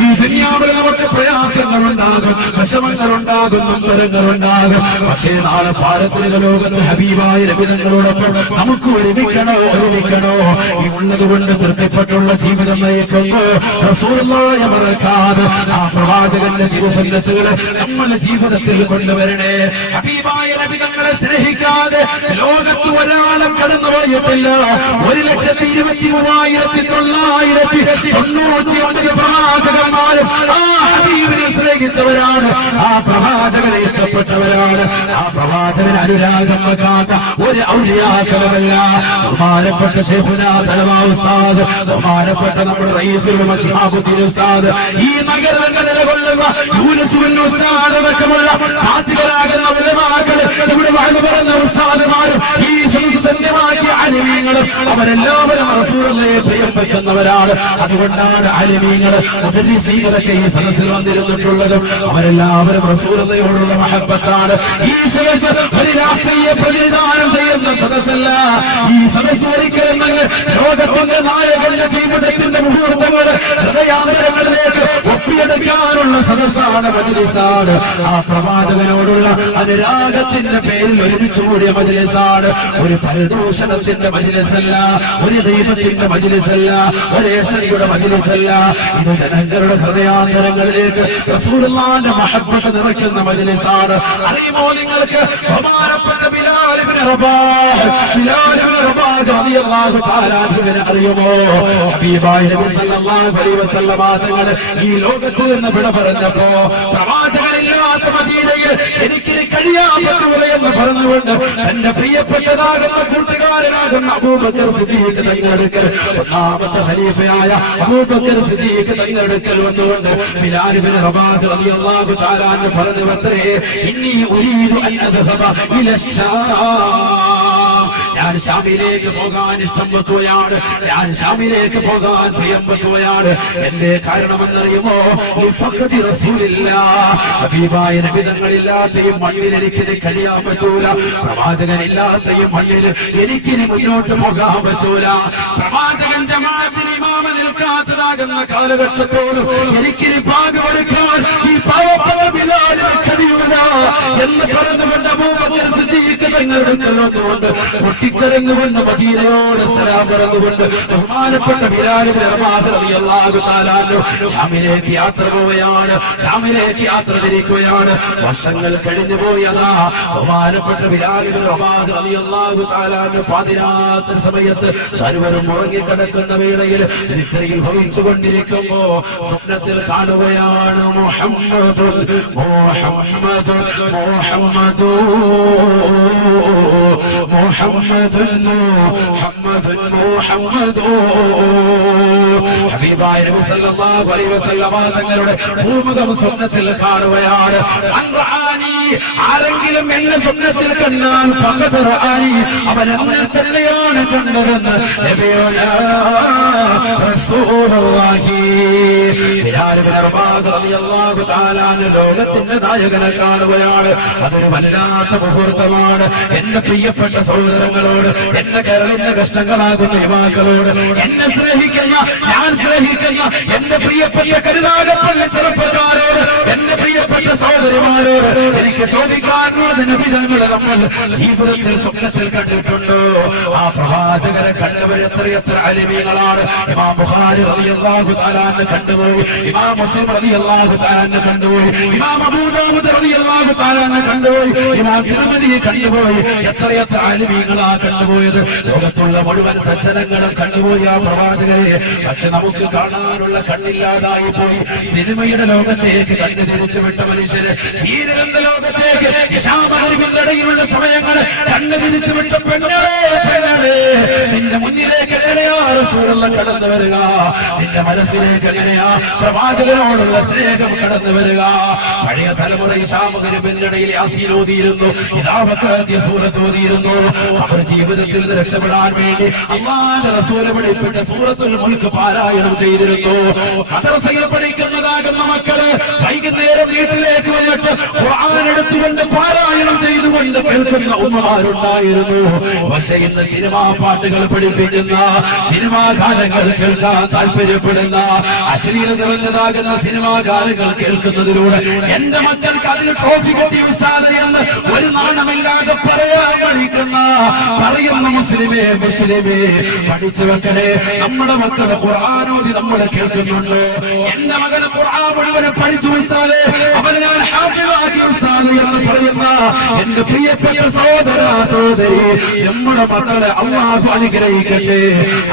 ഈ ദുനിയാവിൽ നമുക്ക് പ്രയാസങ്ങളുണ്ടാകും, വിഷമങ്ങളുണ്ടാകും, നൊമ്പരങ്ങളുണ്ടാകും. പക്ഷേ നാളെ പാരത്രിക ലോകത്ത് ഹബീബായ നബി തങ്ങളോടൊപ്പം നമുക്ക് ഒരുമിക്കണോ? ഈ ഉള്ളതുകൊണ്ട് തൃപ്തിപ്പെട്ടുള്ള ജീവിതം നയിക്കുമ്പോ റസൂലുള്ളാഹിയെ മറക്കാതെ ആ പ്രവാചകന്റെ തിരുസന്നത്തുകളെ നമ്മുടെ ജീവിതത്തിൽ കൊണ്ടുവരണേ. ഹബീബായ നബി തങ്ങളെ സ്നേഹിക്കാതെ ലോകത്ത് ഒരാളും കടന്നുപോയിട്ടില്ല. 1,33,999 പ്രവാചകന്മാരും ആ ഹബീബിനെ സ്നേഹിച്ചവരാണ്, ആ പ്രവാചകനെ ഇഷ്ടപ്പെട്ടവരാണ്. ആ പ്രവാചകന് അനുരാഗം വെക്കാത്ത ഒരു ഔലിയാക്കളുമല്ല. ബഹുമാനപ്പെട്ട ശൈഖുനാ തലവാ ഉസ്താദ്, ബഹുമാനപ്പെട്ട നമ്മുടെ റഈസുൽ മശീഖുദ്ദീൻ ഉസ്താദ്, ഈ നഗരത്തിൽ നിലകൊള്ളുന്ന യൂനുസ് ബിൻ ഉസ്താദ് അടക്കമുള്ള സാത്വികരാകുന്ന ഉലമാക്കൾ, ഇവിടെ വാഴ്ന്നു പറഞ്ഞ ഉസ്താദുമാരും ഈ സന്യമാക്കിയ അലിമീങ്ങളും അവരെല്ലാവരും റസൂലുള്ളാഹിയെ പ്രിയപ്പെടുന്നവരാണ്. അതുകൊണ്ടാണ് അലിമീങ്ങള് മുദരിസീങ്ങളൊക്കെ ഈ സദസ്സിൽ വന്നിരുന്നിട്ടുള്ളതും. അവരെല്ലാവരും റസൂലുള്ളാഹിയോടുള്ള മഹബ്ബത്താണ്. ഈ സദസ്സ് ഒരു രാഷ്ട്രീയ പ്രതിനിധാനം ചെയ്യുന്ന സദസ്സല്ല. ഈ സദസ്സ് ഒരിക്കലും ലോകത്തിന്റെ നായകന്റെ ജീവിതത്തിന്റെ മുഹൂർത്തങ്ങൾ ഹൃദയാന്തരങ്ങളിലേക്ക് ഒപ്പിയെടുക്കാനുള്ള സദസ്സാണ്, മജ്‌ലിസാണ്. ആ പ്രവാചകനോടുള്ള അനുരാഗത്തിന്റെ പേരിൽ ഒരുമിച്ച് കൂടിയ മജ്‌ലിസാണ്. ഒരു പരിദൂഷണത്തിന്റെ മജ്‌ലിസല്ല, ഒരു ഗീബത്തിന്റെ മജ്‌ലിസല്ല, ഒരു ഏഷണിയുടെ മജ്‌ലിസല്ല. ഇത് ജനങ്ങളുടെ ഹൃദയാന്തരങ്ങളിലേക്ക് റസൂലുള്ളാഹിന്റെ മഹബ്ബത്ത് നിറയ്ക്കുന്ന മജ്‌ലിസാണ്. അറിയുമോ നിങ്ങൾക്ക് ബഹുമാനപ്പെട്ട ബിലാൽ ഇബ്നു റബാഹ് റളിയല്ലാഹു തആല അൻഹുവിനെ അറിയുമോ? ഹബീബായ നബി സല്ലല്ലാഹു അലൈഹി വസല്ലമ തങ്ങൾ ഈ ലോകത്ത് നിന്ന് വിട പറഞ്ഞപ്പോ പ്രവാചകനില്ലാത്ത മദീനയിൽ എനിക്ക് കഴിയാൻ പറ്റൂല എന്ന് പറഞ്ഞുകൊണ്ട് തന്റെ പ്രിയപ്പെട്ടതാകുന്ന കൂട്ടുകാരനാകുന്ന അബൂബക്കർ സിദ്ദീഖ് തങ്ങളെടുക്കൽ, ഒന്നാമത്തെ ഖലീഫയായ അബൂബക്കർ സിദ്ദീഖ് തങ്ങളെടുക്കൽ വന്നുകൊണ്ട് ബിലാൽ ഇബ്നു റബാഹ് റളിയല്ലാഹു തആല അൻഹു പറഞ്ഞു വത്രേ, ഇന്നി ഉരീദു അൻ അദ്ഹബ ഇലശ്ശാം, ഞാൻ ശാമിലേക്ക് പോകാൻ ഇഷ്ടം വെക്കുകയാണ്, ഞാൻ ശാമിലേക്ക് പോകാൻ പ്രിയം വെക്കുകയാണ്. എന്റെ കാരണമെന്നറിയുമോ? ഹബീബായ നബി തങ്ങളില്ലാത്ത ഈ മണ്ണിൽ എനിക്കിന് കഴിയാൻ പറ്റൂല, പ്രവാചകനില്ലാത്ത ഈ മണ്ണിൽ എനിക്കിനി മുന്നോട്ട് പോകാൻ പറ്റൂല. പ്രവാചകൻ ജമാഅത്തിന് ഇമാമ നിൽക്കാത്തതാകുന്ന കാലഘട്ടത്തോടും എനിക്കിനി പാകമെടുക്കാൻ ഈ പാവപ്പെട്ട ബിലാലിന് കഴിയൂല എന്ന് പറഞ്ഞുകൊണ്ട് അബൂബക്കർ സിദ്ദീഖ് തങ്ങളെടുത്തുകൊണ്ട് പൊട്ടിക്കരഞ്ഞുകൊണ്ട് മദീനയോട് സലാം പറഞ്ഞുകൊണ്ട് ബഹുമാനപ്പെട്ട ബിലാൽ ഇബ്നു റബാഹ് റളിയല്ലാഹു തആല അൻഹു ശാമിലേക്ക് യാത്ര പോവുകയാണ്, ശാമിലേക്ക് യാത്ര തിരിക്കുകയാണ്. വർഷങ്ങൾ കഴിഞ്ഞു പോയതാ. ബഹുമാനപ്പെട്ട ബിലാൽ ഇബ്നു റബാഹ് റളിയല്ലാഹു തആല അൻഹു പാതിരാത്രി സമയത്ത് സർവരും ഉറങ്ങിക്കിടക്കുന്ന വേളയിൽ നിദ്രയിൽ ഭവിച്ചുകൊണ്ടിരിക്കുമ്പോ സ്വപ്നത്തിൽ കാണുകയാണ് മുഹമ്മദുൻ മുഹമ്മദുൻ മുഹമ്മദുൻ മുഹമ്മദുൻ മുഹമ്മദുൻ മുഹമ്മദുൻ. ഹബീബായ നബി സല്ലല്ലാഹു അലൈഹി വസല്ലമ തങ്ങളുടെ ഭൂമുഖം സ്വപ്നത്തിൽ കാണുകയാണ്. ആരെങ്കിലും എന്നെ സ്വപ്നത്തിൽ കണ്ടാൽ ഫഖദ് റആനി, അവൻ എന്നെ തന്നെയാണ് കണ്ടതെന്ന് നബിയുനാ റസൂലുള്ളാഹി. ബിലാൽ ഇബ്നു റബാഹ് റളിയല്ലാഹു തആല അൻഹു ലോകത്തിന്റെ നായകനെ കാണുകയാണ്. അതൊരു വല്ലാത്ത മുഹൂർത്തമാണ്. എന്റെ പ്രിയപ്പെട്ട സഹോദരങ്ങളോട്, എന്റെ കരളിന്റെ കഷ്ടങ്ങളാകുന്ന യുവാക്കളോട്, എന്നെ സ്നേഹിക്കുന്ന, ഞാൻ സ്നേഹിക്കുന്ന എന്റെ പ്രിയപ്പെട്ട കരുനാഗപ്പള്ളി ചെറുപ്പക്കാരോട്, എന്റെ പ്രിയപ്പെട്ട സഹോദരിമാരോട് എനിക്ക് ചോദിക്കാനുള്ളത്, നബി തങ്ങളെ നമ്മൾ ജീവിതത്തിൽ സ്വപ്നത്തിൽ കണ്ടിട്ടുണ്ടോ? ആ പ്രവാചകരെ കണ്ടവർ എത്രയെത്ര അലിമീങ്ങളാണ്. ഇമാം ബുഖാരി റളിയല്ലാഹു തആല അൻഹു കണ്ടുപോയി, ഇമാം മുസ്ലിം റളിയല്ലാഹു തആല അൻഹു കണ്ടുപോയി, ഇമാം അബൂ ദാവൂദ് റളിയല്ലാഹു തആല അൻഹു കണ്ടുപോയി, ഇമാം തിർമിദി കണ്ടുപോയി. എത്രയെത്ര അലിമീങ്ങളാ കണ്ടുപോയത്. ലോകത്തുള്ള മുഴുവൻ സജ്ജനങ്ങളും കണ്ടുപോയി ആ പ്രവാചകരെ. പക്ഷെ നമുക്ക് കാണാനുള്ള കണ്ണില്ലാതായി പോയി. സിനിമയുടെ ലോകത്തേക്ക് കണ്ണ് തിരിച്ചു വിട്ട മനുഷ്യര് സീരിയലിന്റെ ലോകത്തേക്ക് ഇടയിലുള്ള സമയങ്ങള് കണ്ണ് തിരിച്ചു വിട്ട പെണ്ണുങ്ങളെ, നിന്റെ മുന്നിലേക്ക് എങ്ങനെയാ റസൂലുള്ളാഹി കടന്നു വരിക? നിന്റെ മനസ്സിലേക്ക് എങ്ങനെയാ പ്രവാചകനോടുള്ള സ്നേഹം കടന്നു വരിക? പഴയ തലമുറ ഇശാമുഖരിടയിൽ യാസീനോദിയിരുന്നു, ഇദാവഖഅതി സൂറത്ത് ഓതിയിരുന്നു. അവർ ജീവിതത്തിൽ രക്ഷപ്പെടാൻ വേണ്ടി അല്ലാഹുവിന്റെ റസൂൽ പഠിപ്പിച്ച സൂറത്തുൽ മുൽക്ക് പാരായണം ചെയ്തിരുന്നു. മദ്രസയിൽ പഠിക്കുന്നതാകുന്ന മക്കള് വൈകുന്നേരം വീട്ടിലേക്ക് വന്നിട്ട് ഖുർആൻ എടുത്തുകൊണ്ട് പാരായണം ചെയ്തുകൊണ്ട് കേൾക്കുന്ന ഉമ്മമാരുണ്ടായിരുന്നു. പക്ഷേ ഇന്ന് സിനിമാ പാട്ടുകൾ പഠിപ്പിക്കുന്ന, സിനിമാ ഗാനങ്ങൾ കേൾക്കാൻ താല്പര്യപ്പെടുന്ന, അശ്ലീലത നിറഞ്ഞതാകുന്ന സിനിമാ ഗാനങ്ങൾ കേൾക്കുന്നതിലൂടെ എന്റെ മക്കൾക്ക് അതിന് ട്രോഫി കിട്ടിയ ഉസ്താദ് എന്ന് ഒരു നാണമില്ലാതെ പറയാൻ പറയുന്ന മുസ്ലിമേ, മുസ്ലിമേ പഠിച്ചു വെക്കണേ. നമ്മുടെ മക്കളെ ഖുർആനോദി നമ്മൾ കേൾക്കുന്നുണ്ട്. എന്റെ മകന് ഖുർആൻ മുഴുവൻ പഠിച്ചു ഉസ്താദേ, അവനെ ഞാൻ ഹാഫിളാക്കി ഉസ്താദ് എന്ന് പറയുന്ന എന്റെ പ്രിയപ്പെട്ട സഹോദര സഹോദരി, നമ്മുടെ മക്കളെ അല്ലാഹു അനുഗ്രഹിക്കട്ടെ.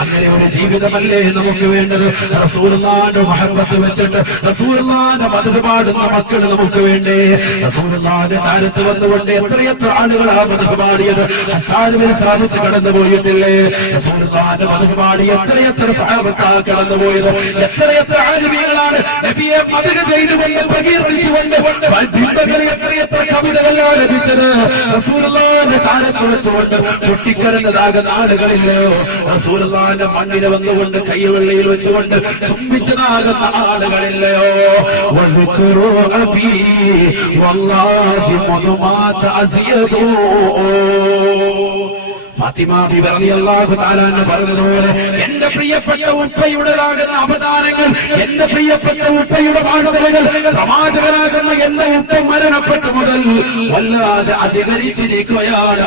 അങ്ങനെ ഒരു ജീവിതമല്ലേ നമുക്ക് വേണ്ടത്? റസൂലുള്ളാഹിന്റെ മഹബ്ബത്ത് വെച്ചിട്ട് റസൂലുള്ളാഹിന്റെ മദ്ഹ് പാടുന്ന മക്കൾ നമുക്ക് വേണ്ടേ? റസൂലുള്ളാഹിന്റെ ചാരത്ത് വന്നുകൊണ്ട് എത്രയെത്ര ആളുകളാ മദ്ഹ് പാടിയത്. ഹസ്സാൻ ബിൻ സാബിത്ത് കടന്നുപോയിട്ടില്ലേ? റസൂലുള്ളാഹിന്റെ മദ്ഹ് പാടി എത്രയെത്ര സഹാബത്താ കടന്നുപോയത്. എത്രയെത്ര ആലിമീങ്ങളാണ് നബിയെ മദ്ഹ് ചെയ്തുകൊണ്ട് പ്രകീർത്തിച്ചുകൊണ്ട് എത്രയെത്ര കവിതകളാണ് ലഭിച്ചത്. റസൂലുള്ളാഹിന്റെ ചാരത്ത് വെച്ചുകൊണ്ട് പൊട്ടിക്കരഞ്ഞതാകുന്ന ആളുകളില്ലയോ? റസൂലുള്ളാഹിന്റെ മണ്ണിൽ വന്നുകൊണ്ട് കൈവെള്ളയിൽ വെച്ചുകൊണ്ട് ചുംബിച്ചതാകുന്ന ആളുകളില്ലയോ? ഫാത്തിമ ബിബി റളിയല്ലാഹു തആല പറഞ്ഞതുപോലെ എന്റെ എന്റെ പ്രിയപ്പെട്ട ഉപ്പയുടേതാകുന്ന അവതാരങ്ങൾ, എന്റെ പ്രിയപ്പെട്ട ഉപ്പയുടെ വാഴ്ത്തലുകൾ, പ്രവാചകരാകുന്ന എന്റെ ഉപ്പ മരണപ്പെട്ടു മുതൽ വല്ലാതെ അധികരിച്ചിരിക്കുകയാണ്.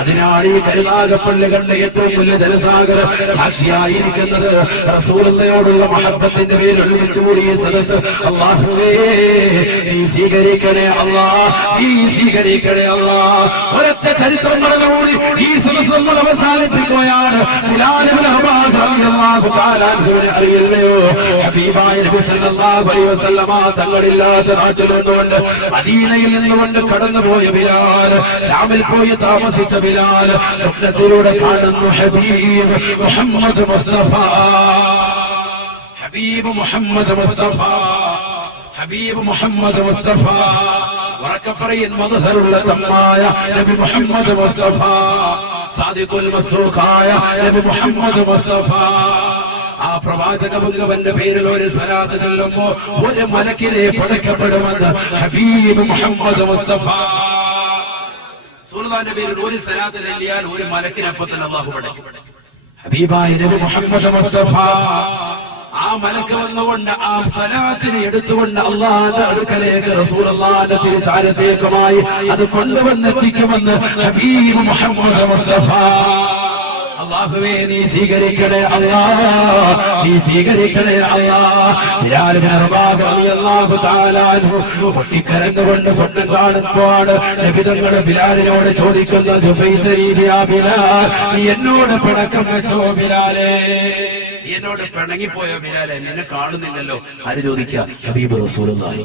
അതിനാണ് ഈ കരുനാഗപ്പള്ളി കണ്ട ഏറ്റവും വലിയ ജനസാഗരം സാക്ഷിയായിരിക്കുന്നത്. റസൂലുള്ളാഹിയോടുള്ള മഹബ്ബത്തിന്റെ പേരിൽ ഒരുമിച്ച് കൂടി ഈ സദസ്സ് അല്ലാഹുവേ നീ സ്വീകരിക്കണേ അല്ലാഹ്, നീ സ്വീകരിക്കണേ അല്ലാഹ്. ഒരൊറ്റ ചരിത്രം പറഞ്ഞുകൂടി ഈ സദസ്സ് നമ്മൾ അവസാനിപ്പിക്കുകയാണ്. ബിലാൽ ഇബ്നു റബാഹ് റളിയല്ലാഹു തആല അൻഹുവിനെ അറിയില്ലയോ? ഹബീബായ നബി സല്ലല്ലാഹു അലൈഹി വസല്ലമ തങ്ങളില്ലാത്ത നാട്ടിൽ നിന്നുകൊണ്ട് മദീനയിൽ നിന്നുകൊണ്ട് കടന്നുപോയ ബിലാൽ, ശാമിൽ പോയി താമസിച്ച ബിലാൽ സ്വപ്നത്തിലൂടെ കാണുന്നു ഹബീബ് മുഹമ്മദ് മുസ്തഫ, ഹബീബ് മുഹമ്മദ് മുസ്തഫ, ഹബീബ് മുഹമ്മദ് മുസ്തഫ. ഉറക്കപ്പറയിൻ മദ്ഹറുള്ള തമ്മായ നബി മുഹമ്മദ് മുസ്തഫ, സാദിഖുൽ മസ്റൂഖായ നബി മുഹമ്മദ് മുസ്തഫ. ആ പ്രവാചക മുഖവന്റെ പേരിൽ ഒരു സലാത്ത് ചൊല്ലുമ്പോ ഒരു മലക്കിനെ പടക്കപ്പെടുമെന്ന് ഹബീബ് മുഹമ്മദ് മുസ്തഫ. റസൂലുള്ളാഹിന്റെ പേരിൽ ഒരു സലാത്ത് ചൊല്ലിയാൽ ഒരു മലക്കിനെ അപ്പത്തിൽ അല്ലാഹു പടക്കും. ഹബീബായ നബി മുഹമ്മദ് മുസ്തഫ ആ മലക്ക് വന്നുകൊണ്ട് ആ സലാത്തിനെ എടുത്തുകൊണ്ട് അല്ലാഹുവിന്റെ അടുക്കലേക്ക് റസൂലുള്ളാഹിന്റെ തിരുചാരത്തേക്കുമായി അത് കൊണ്ടുവന്നെത്തിക്കുമെന്ന് ഹബീബ് മുഹമ്മദ് മുസ്തഫ. അല്ലാഹുവേ നീ സ്വീകരിക്കണേ അല്ലാഹ്, നീ സ്വീകരിക്കണേ അല്ലാഹ്. ബിലാൽ ഇബ്നു റബാഹ് റളിയല്ലാഹു തആല അൻഹു പൊട്ടിക്കരഞ്ഞുകൊണ്ട് സ്വപ്നം കാണുമ്പോഴാണ് നബി തങ്ങൾ ബിലാലിനോട് ചോദിക്കുന്നത്, ബിലാൽ നീ എന്നോട് പിണക്കം വെച്ചോ ബിലാലേ, നീ എന്നോട് പിണങ്ങിപ്പോയോ ബിലാലെ, നിന്നെ കാണുന്നില്ലല്ലോ. ആര് ചോദിക്കാം? ഹബീബ് റസൂലുള്ളാഹി.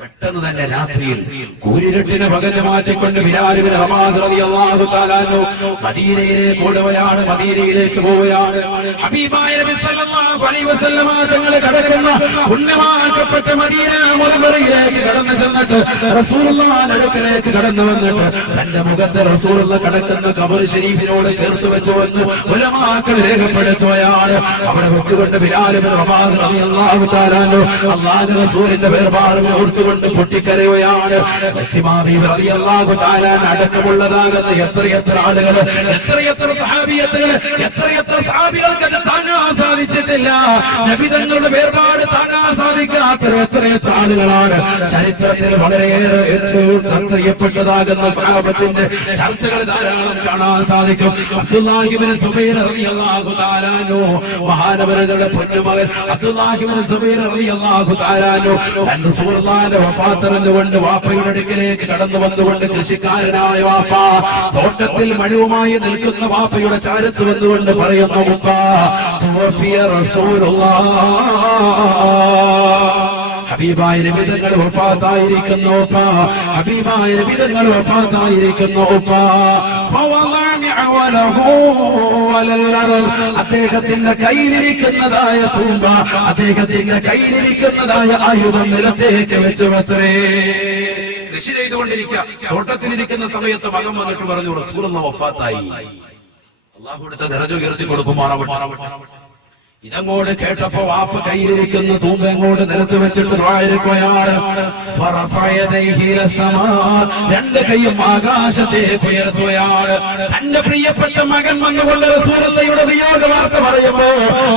പെട്ടെന്ന് തന്നെ രാത്രിയിൽ കൂരിരുട്ടിനെ പകല് മാറ്റിക്കൊണ്ട് ബിലാൽ ഇബ്നു റബാഹ് റളിയല്ലാഹു തആല അൻഹു മദീനയിലേക്ക് ഓടുകയാണ്, മദീനയിലേക്ക് പോവുകയാണ്. ഹബീബായ നബി സല്ലല്ലാഹു അലൈഹി വസല്ലമ തങ്ങൾ കടക്കുന്ന പുണ്യമാക്കപ്പെട്ട മദീന മുനവ്വറയിലേക്ക് കടന്നു ചെന്നിട്ട് റസൂലുള്ളാഹിന്റെ അടുക്കലേക്ക് കടന്നു വന്നിട്ട് തന്റെ മുഖത്ത് റസൂലുള്ളാഹി കടക്കുന്ന ഖബർ ശരീഫിനോട് ചേർത്ത് വെച്ചുകൊണ്ട് ഉലമാക്കൾ രേഖപ്പെടുത്തുകയാണ്. അവിടെ വെച്ചുകൊണ്ട് ബിലാൽ ഇബ്നു റബാഹ് റളിയല്ലാഹു തആല അൻഹു അല്ലാഹുവിന്റെ റസൂലിന്റെ വേർപാട് ഓർത്തുകൊണ്ട് പൊട്ടിക്കരയുകയാണ്. അടക്കമുള്ളതാകുന്ന എത്രയെത്ര ആളുകൾ, എത്രയെത്ര സഹാബിയത്തുകൾ, എത്രയെത്ര സഹാബികൾക്ക് അത് താങ്ങാൻ സാധിച്ചിട്ടില്ല. നബി തങ്ങളുടെ വേർപാട് താങ്ങാൻ സാധിക്കാത്ത എത്രയെത്ര ആളുകളാണ് ചരിത്രത്തിൽ വളരെയേറെ ചർച്ച ചെയ്യപ്പെട്ടതാകുന്ന സഹാബത്തിന്റെ ചർച്ചകൾ ധാരാളം കാണാൻ സാധിക്കും. അബ്ദുല്ലാഹി ഇബ്നു സുബൈർ റളിയല്ലാഹു തആല അൻഹു മഹാനവറുകളുടെ പൊന്നുമകൻ അബ്ദുല്ലാഹി ഇബ്നു സുബൈർ റളിയല്ലാഹു തആല തന്റെ റസൂലുള്ളാഹിന്റെ വഫാത്തറിഞ്ഞുകൊണ്ട് വാപ്പയുടെ അടുക്കലേക്ക് കടന്നു വന്നുകൊണ്ട് കൃഷിക്കാരനായ വാപ്പ തോട്ടത്തിൽ മഴവുമായി നിൽക്കുന്ന വാപ്പയുടെ ചാരത്ത് വന്നുകൊണ്ട് പറയുന്നു, ഉപ്പ തുവഫിയ റസൂലുള്ളാഹ്, ഹബീബായ നബി തങ്ങൾ വഫാത്തായിരിക്കുന്നു ഉപ്പ, ഹബീബായ നബി തങ്ങൾ വഫാത്തായിരിക്കുന്നു ഉപ്പ. അദ്ദേഹത്തിന്റെ കയ്യിലിരിക്കുന്നതായ തൂമ്പ, അദ്ദേഹത്തിന്റെ കയ്യിലിരിക്കുന്നതായ ആയുധം നിലത്തേക്ക് വെച്ച് വെച്ചേ. കൃഷി ചെയ്തുകൊണ്ടിരിക്കുക, തോട്ടത്തിലിരിക്കുന്ന സമയത്ത് മകൻ വന്നിട്ട് പറഞ്ഞു, റസൂലുള്ളാഹി വഫാത്തായി. അല്ലാഹു അടുത്ത ദറജ ഉയർത്തി കൊടുക്കുമാറാവട്ടെ. ഇതങ്ങോട്ട് കേട്ടപ്പോ വാപ്പ കയ്യിലിരിക്കുന്ന തൂമ്പ അങ്ങോട്ട് നിലത്ത് വെച്ചിട്ട് ദ്വാരക്കുകയാണ്. രണ്ട് കൈയും ആകാശത്തേക്ക് ഉയർത്തുകയാണ്. തന്റെ പ്രിയപ്പെട്ട മകൻ വന്നുകൊണ്ട് റസൂലുള്ളാഹിയുടെ വിയോഗ വാർത്ത പറയുമ്പോ,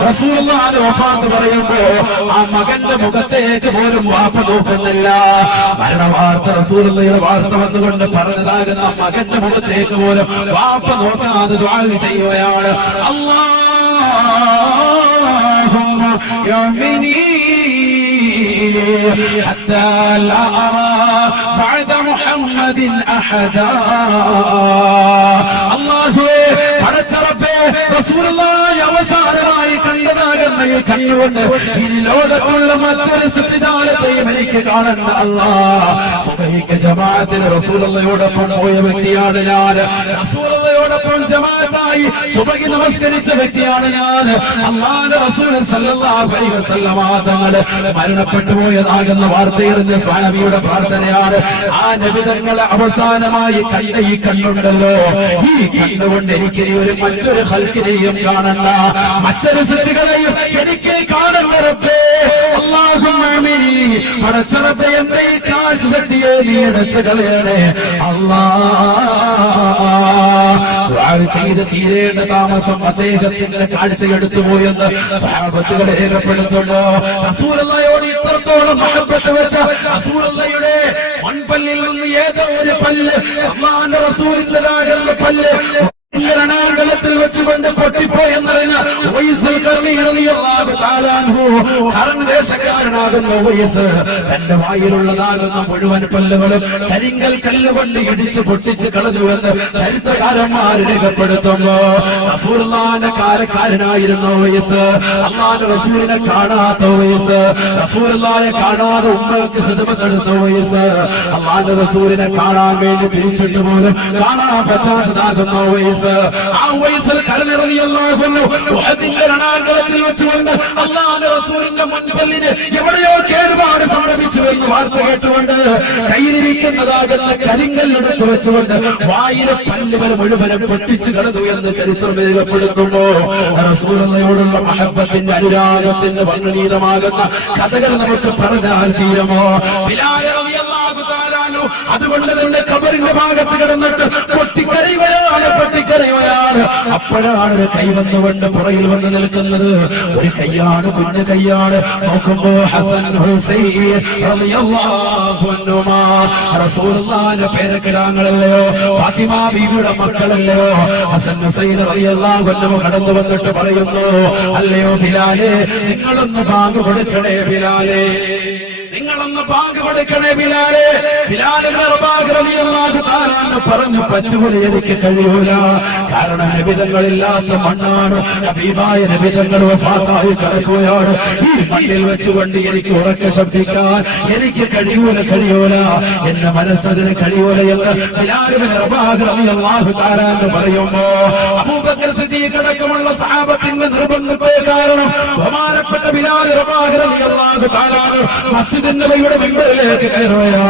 റസൂലുള്ളാഹിന്റെ വഫാത്ത് പറയുമ്പോ ആ മകന്റെ മുഖത്തേക്ക് പോലും വാപ്പ നോക്കുന്നില്ല. മരണവാർത്ത റസൂലുള്ളാഹിയുടെ വാർത്ത വന്നുകൊണ്ട് പറഞ്ഞതാകുന്ന മകന്റെ മുഖത്തേക്ക് പോലും വാപ്പ നോക്കാതെ ദുആ ചെയ്യുകയാണ്. يؤمني حتى لا أرى بعد محمد أحدا. الله പടച്ചറപ്പേ റസൂലുള്ളാഹി അവസാനമായി കണ്ടതാകുന്ന ഈ കണ്ണുകൊണ്ട് ഇനി ലോകത്തുള്ള മറ്റൊരു സൃഷ്ടിജാലത്തെയും എനിക്ക് കാണണ്ട അല്ലാഹ്. സുബഹിക്ക് ജമാഅത്തിൽ റസൂലുള്ളാഹിയോടൊപ്പം പോയ വ്യക്തിയാണ് ഞാൻ. റസൂലുള്ളാഹിയോടൊപ്പം ജമാഅത്തായി സുബഹി നമസ്കരിച്ച വ്യക്തിയാണ് ഞാൻ. അല്ലാഹുവിന്റെ റസൂൽ സല്ലല്ലാഹു അലൈഹി വസല്ലമ തങ്ങൾ മരണപ്പെട്ടു പോയതാകുന്ന വാർത്തയറിഞ്ഞ സ്വഹാബിയുടെ പ്രാർത്ഥനയാണ്. ആ നബി തങ്ങളെ അവസാനമായി കണ്ട ഈ കണ്ണുണ്ടല്ലോ, ഈ കണ്ണുകൊണ്ട് എനിക്ക് ഒരു മറ്റൊരു ഖൽഖിനെയും കാണണ്ട, മറ്റൊരു സൃഷ്ടികളെയും എനിക്ക് കാണണ്ട റബ്ബേ. അല്ലാഹുമ്മ ആമീൻ. പടച്ചറപ്പേ എന്റെ ഈ കാഴ്ച ശക്തിയെ നീ എടുത്തു കളയണേ അല്ലാഹ്. കാഴ്ചയിൽ തീരേണ്ട താമസം അദ്ദേഹത്തിന്റെ കാഴ്ചയെടുത്തു പോയെന്ന് സഹാബത്തുകൾ രേഖപ്പെടുത്തുന്നു. റസൂലുള്ളാഹിയോട് ഇത്രത്തോളം മഹബത്ത് വെച്ച റസൂലുള്ളാഹിയുടെ മൺപല്ലിൽ നിന്ന് ഏതോ ഒരു പല്ല് അല്ലാഹുവിന്റെ റസൂലിന്റേതാകുന്ന പല്ല് ത്തിൽ വെച്ചുകൊണ്ട് പൊട്ടിപ്പോയെന്നറിഞ്ഞ ദേശക്കാരനാകുന്ന തന്റെ വായിലുള്ളതാകുന്ന മുഴുവൻ പല്ലുകളും കരിങ്കൽ കല്ലുകൊണ്ട് ഇടിച്ച് പൊട്ടിച്ച് കളഞ്ഞുവെന്ന് ചരിത്രകാരന്മാർ രേഖപ്പെടുത്തുമ്പോ റസൂലുള്ളാഹിന്റെ കാലക്കാരനായിരുന്ന അല്ലാഹുവിന്റെ റസൂലിനെ കാണാത്ത റസൂലുള്ളാഹിയെ കാണാതെ ഉമ്മക്ക് ഖിദ്മത്ത് എടുത്ത അല്ലാഹുവിന്റെ റസൂലിനെ കാണാൻ വേണ്ടി തിരിച്ചിട്ട് പോലും കാണാൻ പറ്റാത്തതാകുന്ന വെച്ചുകൊണ്ട് അല്ലാഹുവിന്റെ റസൂലിന്റെ മുൻപല്ലിന് എവിടെയോ കേടുപാട് സംഭവിച്ചു എന്ന് വാർത്ത കേട്ടുകൊണ്ട് കയ്യിലിരിക്കുന്നതാകുന്ന കരിങ്കല്ലെടുത്ത് വെച്ചുകൊണ്ട് വായിലെ പല്ലുകൾ മുഴുവനും പൊട്ടിച്ചു കളഞ്ഞുയർന്ന് ചരിത്രം രേഖപ്പെടുത്തുമ്പോ റസൂലുള്ളാഹിയോടുള്ള മഹബത്തിന്റെ അനുരാഗത്തിന്റെ വർണ്ണനീയമാകുന്ന കഥകൾ നമുക്ക് പറഞ്ഞാൽ തീരുമോ? ബിലാൽ റളിയല്ലാഹു തആല അതുകൊണ്ട് തന്നെ ഖബറിന്റെ ഭാഗത്ത് കിടന്നിട്ട് പൊട്ടിക്കരയുകയാണ്. അപ്പോഴാണ് ഒരു കൈ വന്നുകൊണ്ട് പുറയിൽ വന്ന് നിൽക്കുന്നത്. ഒരു കൈയാണ്, കുഞ്ഞു കൈയാണ്. നോക്കുമ്പോ ഹസൻ ഹുസൈൻ റളിയല്ലാഹു അൻഹുമാ റസൂലുള്ളാഹിന്റെ പേരക്കിടാങ്ങളല്ലയോ, ഫാത്തിമ ബീവിയുടെ മക്കളല്ലയോ. ഹസൻ ഹുസൈൻ റളിയല്ലാഹു അൻഹു കടന്നു വന്നിട്ട് പറയുന്നു, അല്ലയോ ബിലാലേ, നിങ്ങളൊന്ന് ബാങ്ക് കൊടുക്കണേ ബിലാലേ, നിങ്ങളൊന്ന് ബാങ്ക് കൊടുക്കണേ ബിലാലേ. പറഞ്ഞു, പറ്റൂല, എനിക്ക് കഴിയൂല. കാരണം നബിതങ്ങളില്ലാത്ത മണ്ണാണ്, ഹബീബായ നബിതങ്ങൾ വഫാത്തായി കിടക്കുകയാണ്. ഈ മണ്ണിൽ വെച്ചുകൊണ്ട് എനിക്ക് ഉറക്കെ ശബ്ദിക്കാൻ എനിക്ക് കഴിയൂല എന്റെ മനസ്സതിന് കഴിയൂല എന്ന് ബിലാൽ ഇബ്നു റബാഹ് റളിയല്ലാഹു തആല എന്ന് പറയുമ്പോ അബൂബക്കർ സിദ്ദീഖ് അടക്കമുള്ള സഹാബത്തിന്റെ നിർബന്ധത്തെ കാരണം ബഹുമാനപ്പെട്ട ബിലാൽ റബാഹ് റളിയല്ലാഹു തആല മസ്ജിദ് നബവിയുടെ മിമ്പറിലേക്ക് കയറുകയാ.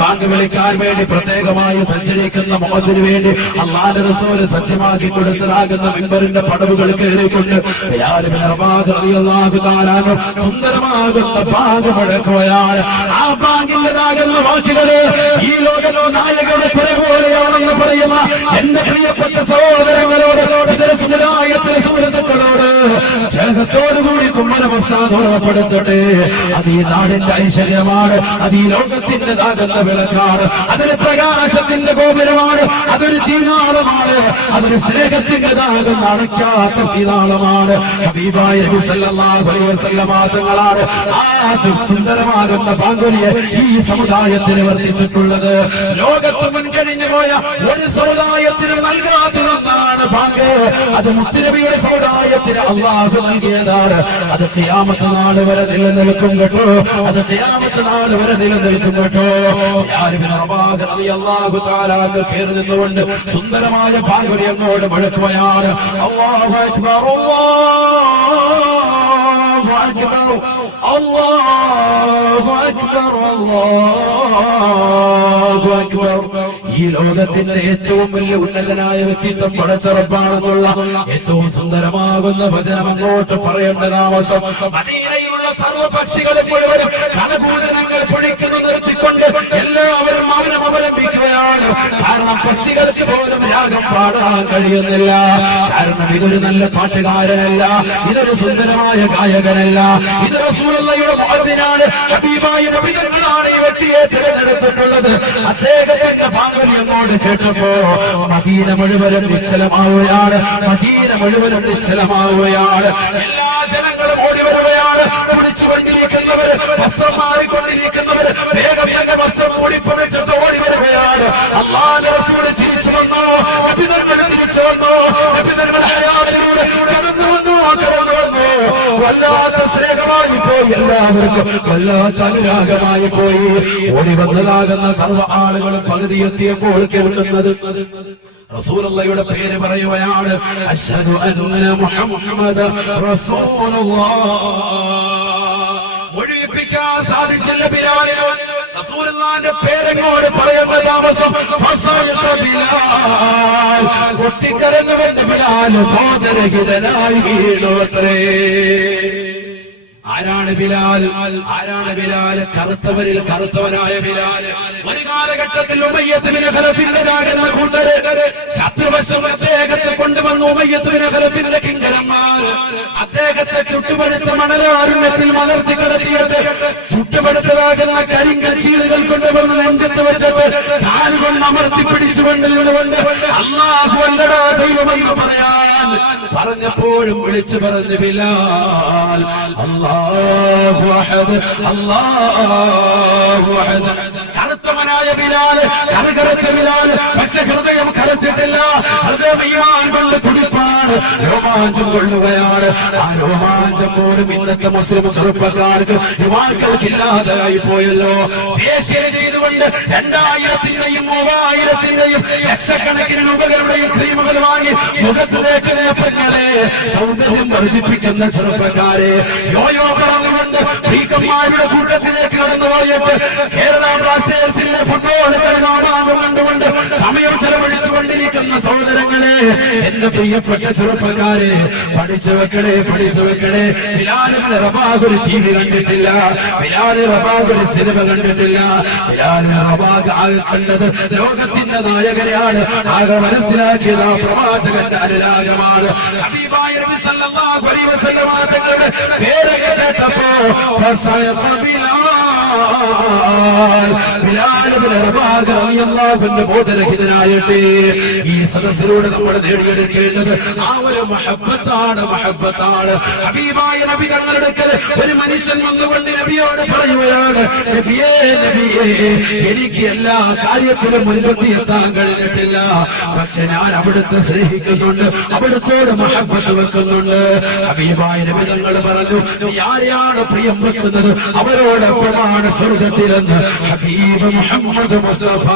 ബാങ്ക് വിളിക്കാൻ വേണ്ടി പ്രത്യേകമായി സഞ്ചരിക്കുന്ന മുഅദ്ദിന് വേണ്ടി അല്ലാഹുവിന്റെ റസൂൽ സജ്ജമാക്കി കൊടുത്തതാകുന്ന മിമ്പറിന്റെ പടവുകൾ കയറിക്കൊണ്ട് ബിലാൽ ഇബ്നു റബാഹ് റളിയല്ലാഹു തആല സുന്ദരമാകുന്ന ബാങ്ക് മുഴക്കുകയാണ്. ആ ബാങ്കിന്റേതാകുന്ന വാക്കുകള് ഈ ലോകത്തോ നായകരുടെ കുറെ പോലെയാണെന്ന് പറയുന്ന എന്റെ പ്രിയപ്പെട്ട സഹോദരങ്ങളോട് സുഹൃത്തുക്കളോട് ജഗത്തോടുകൂടി കുമ്മനവസ്ഥാപപ്പെടുത്തട്ടെ. അത് ഈ നാടിന്റെ ഐശ്വര്യമാണ്, അത് ഈ ലോകത്തിൻ്റെതാകുന്ന വിളക്കാണ്, അതൊരു പ്രകാശത്തിന്റെ ഗോപുരമാണ്, അതൊരു തീനാളമാണ്, അതൊരു സ്നേഹത്തിൻ്റെതാകുന്ന അടയ്ക്കാത്ത തീനാളമാണ്. ഹബീബായ നബി സല്ലല്ലാഹു അലൈഹി വസല്ലം തങ്ങളാണ് ആ സുന്ദരമാകുന്ന ബാങ്കുലിയെ ഈ സമുദായത്തിന് വർദ്ധിച്ചിട്ടുള്ളത്. ലോകത്ത് മുൻകഴിഞ്ഞു പോയ ഒരു സമുദായത്തിന് നൽകാത്തതാണ് ബാങ്ക്. അത് മുത്തുനബിയുടെ സമുദായത്തിന് അല്ലാഹു നൽകിയതാണ്. അത് ഖിയാമത്ത് നാൾ വരെ നിലനിൽക്കും കേട്ടോ, അത് ഖിയാമത്ത് നാൾ വരെ നിലനിൽക്കും കേട്ടോ. ബിലാൽ ഇബ്നു റബാഹ് റളിയല്ലാഹു തആല കേറി നിന്നുകൊണ്ട് സുന്ദരമായ ബാങ്കുലി അങ്ങോട്ട് മുഴക്കുകയാണ്. അല്ലാഹു അക്ബർ, അല്ലാഹു അക്ബർ, അല്ലാഹു അക്ബർ, അല്ലാഹു അക്ബർ. ഈ ലോകത്തിന്റെ ഏറ്റവും വലിയ ഉന്നതനായ വ്യക്തിത്വം പടച്ച റബ്ബാണെന്നുള്ള ഏറ്റവും സുന്ദരമാകുന്ന വചനം അങ്ങോട്ട് പറയേണ്ട താമസം മദീനയിലുള്ള സർവ്വപക്ഷികളെ മുഴുവനും കലകൂടനങ്ങൾ പൊഴിക്കുന്നു നിർത്തിക്കൊണ്ട് എല്ലാവരും മൗനം അവലംബിക്കുകയാണ്. കാരണം പക്ഷികൾക്ക് പോലും രാഗം പാടാൻ കഴിയുന്നില്ല. കാരണം ഇതൊരു നല്ല പാട്ടുകാരനല്ല, ഇതൊരു സുന്ദരമായ ഗായകനല്ല, ഇത് റസൂലുള്ളാഹിയുടെ മുഅദ്ദിനാണ്, ഹബീബായ നബികളാണ് ഈ വ്യക്തിയെ തിരഞ്ഞെടുത്തിട്ടുള്ളത്. അദ്ദേഹത്തിന്റെ ഭാഗം അങ്ങോട്ട് കേട്ടപ്പോ മദീന മുഴുവനും നിശ്ചലമാവുകയാണ്, മദീന മുഴുവനും നിശ്ചലമാവുകയാണ്. എല്ലാ ജനങ്ങളും ഓടി വരുകയാണ്. കുടിച്ചു കൊണ്ടിരിക്കുന്നവര്, വസ്ത്രം മാറിക്കൊണ്ടിരിക്കുന്നവര് വേഗം വസ്ത്രം മൂടിപ്പൊളിച്ചിട്ട് ഓടി വരികയാണ്. അല്ലാഹുവിന്റെ റസൂൽ തിരിച്ചു വന്നു, നബിതങ്ങൾ തിരിച്ചു വന്നു, നബിതങ്ങൾ ഹയാത്തിലൂടെ കടന്നു വന്നു. വല്ലാത്ത സ്നേഹമായി പോയി, എല്ലാവർക്കും വല്ലാത്ത അനുരാഗമായി പോയി. ഓടി വന്നതാകുന്ന സർവ്വ ആളുകളും പകുതി എത്തിയപ്പോൾ കേൾക്കുന്നത് റസൂലുള്ളാഹിയുടെ പേര് പറയുകയാണ്. അശ്ഹദു അന്ന മുഹമ്മദ റസൂലുള്ളാഹ്. ഒഴിപ്പിക്കാൻ സാധിച്ചില്ല ബിലാലിന്. റസൂലുള്ളാഹിന്റെ പേരെങ്ങോട്ട് പറയുന്ന താമസം പൊട്ടിക്കരഞ്ഞുകൊണ്ട് ബിലാൽ ബോധരഹിതനായി വീണുവത്രേ. ആരാണ് ബിലാൽ? ആരാണ് ബിലാൽ? കറുത്തവരിൽ കറുത്തവനായ ബിലാൽ. ഒരു കാലഘട്ടത്തിൽ ഉമയ്യത്ത് ബിൻ ഖലഫിന്റെ കൂട്ടര് ശത്രുവ വശം അദ്ദേഹത്തെ കൊണ്ടുവന്നു ഉമയ്യത്ത് ബിൻ ഖലഫിന്റെ കിങ്കരന്മാർ അദ്ദേഹത്തെ ചുട്ടുപഴുത്ത മണലാരുണ്യത്തിൽ മലർത്തി കിടത്തിയിട്ട് ചുട്ടുപഴുത്തതാകുന്ന കരിങ്കൽ ചീളുകൾ കൊണ്ടുവന്ന് നെഞ്ചത്ത് വെച്ചിട്ട് കാലുകൊണ്ട് അമർത്തി പിടിച്ചുകൊണ്ട് അല്ലാഹു അല്ലടാ ദൈവമെന്ന് പറയാൻ പറഞ്ഞപ്പോഴും വിളിച്ചു പറഞ്ഞു ബിലാൽ അല്ലാഹു അഹദ് അല്ലാഹു അഹദ്. കറുത്തവനായ ബിലാൽ, കറുകറുത്ത ബിലാൽ, പക്ഷെ ഹൃദയം കറുത്തിട്ടില്ല. ഹൃദയം ഈമാൻ കൊണ്ട് തുടിപ്പാണ്, രോമാഞ്ചം കൊള്ളുകയാണ്. ആ രോമാഞ്ചം പോലും ഇന്നത്തെ മുസ്ലിം ചെറുപ്പക്കാർക്ക് യുവാക്കൾക്ക് ഇല്ലാതായി പോയല്ലോ. ഫേഷ്യൽ ചെയ്തുകൊണ്ട് 2000-ന്റെയും 3000-ന്റെയും ലക്ഷക്കണക്കിന് രൂപകളുടെയും ക്രീമുകൾ വാങ്ങി മുഖത്തിലേക്ക് നേപ്പങ്ങളെ സൗന്ദര്യം വർദ്ധിപ്പിക്കുന്ന ചെറുപ്പക്കാരെ യോയോ പറഞ്ഞുകൊണ്ട് ഭീകന്മാരുടെ കൂട്ടത്തിലേക്ക് കടന്നുപോയിട്ട് കേരള ബ്ലാസ്റ്റേഴ്സിന്റെ ഫുട്ബോൾ കണ്ടുകൊണ്ട് സമയം ചെലവഴിച്ചുകൊണ്ടിരിക്കുന്ന സഹോദരങ്ങളെ, എന്റെ പ്രിയപ്പെട്ട ചെറുപ്പക്കാരെ, പഠിച്ചു വെക്കണേ, പഠിച്ചു വെക്കണേ. ബിലാൽ ഇബ്നു റബാഹ് ഒരു TV കണ്ടിട്ടില്ല, ബിലാൽ റബാഹ് ഒരു സിനിമ കണ്ടിട്ടില്ല. ബിലാൽ റബാഹ് ആകെ കണ്ടത് ലോകത്തിന്റെ നായകനെയാണ്. ആകെ മനസ്സിലാക്കിയത് ആ പ്രവാചകന്റെ അനുരാഗമാണ്. ഹബീബായ നബി സല്ലല്ലാഹു അലൈഹി വസല്ലം തങ്ങളുടെ പേര് കേട്ടപ്പോ ബിലാൽ ഇബ്നു റബാഹ് റളിയല്ലാഹു അൻഹു ബോധരഹിതനായിട്ട് ഈ സദസ്സിലൂടെ നമ്മൾ നേടിയെടുക്കേണ്ടത് ആ ഒരു മഹബ്ബത്താണ്, മഹബ്ബത്താണ്. ഹബീബായ നബി തങ്ങളുടെ അടുക്കൽ ഒരു മനുഷ്യൻ വന്നുകൊണ്ട് നബിയോട് പറയുകയാണ്, നബിയേ, നബിയേ, എനിക്ക് എല്ലാ കാര്യത്തിലും മുൻപത്തി എത്താൻ കഴിഞ്ഞിട്ടില്ല, പക്ഷെ ഞാൻ അവിടുത്തെ സ്നേഹിക്കുന്നുണ്ട്, അവിടുത്തോട് മഹബ്ബത്ത് വെക്കുന്നുണ്ട്. ഹബീബായ നബി തങ്ങൾ പറഞ്ഞു, നീ ആരെയാണ് പ്രിയം വെക്കുന്നത് അവരോടൊപ്പമാണ് സ്വർഗത്തിലെന്ന് ഹബീബ് മുഹമ്മദ് മുസ്തഫ.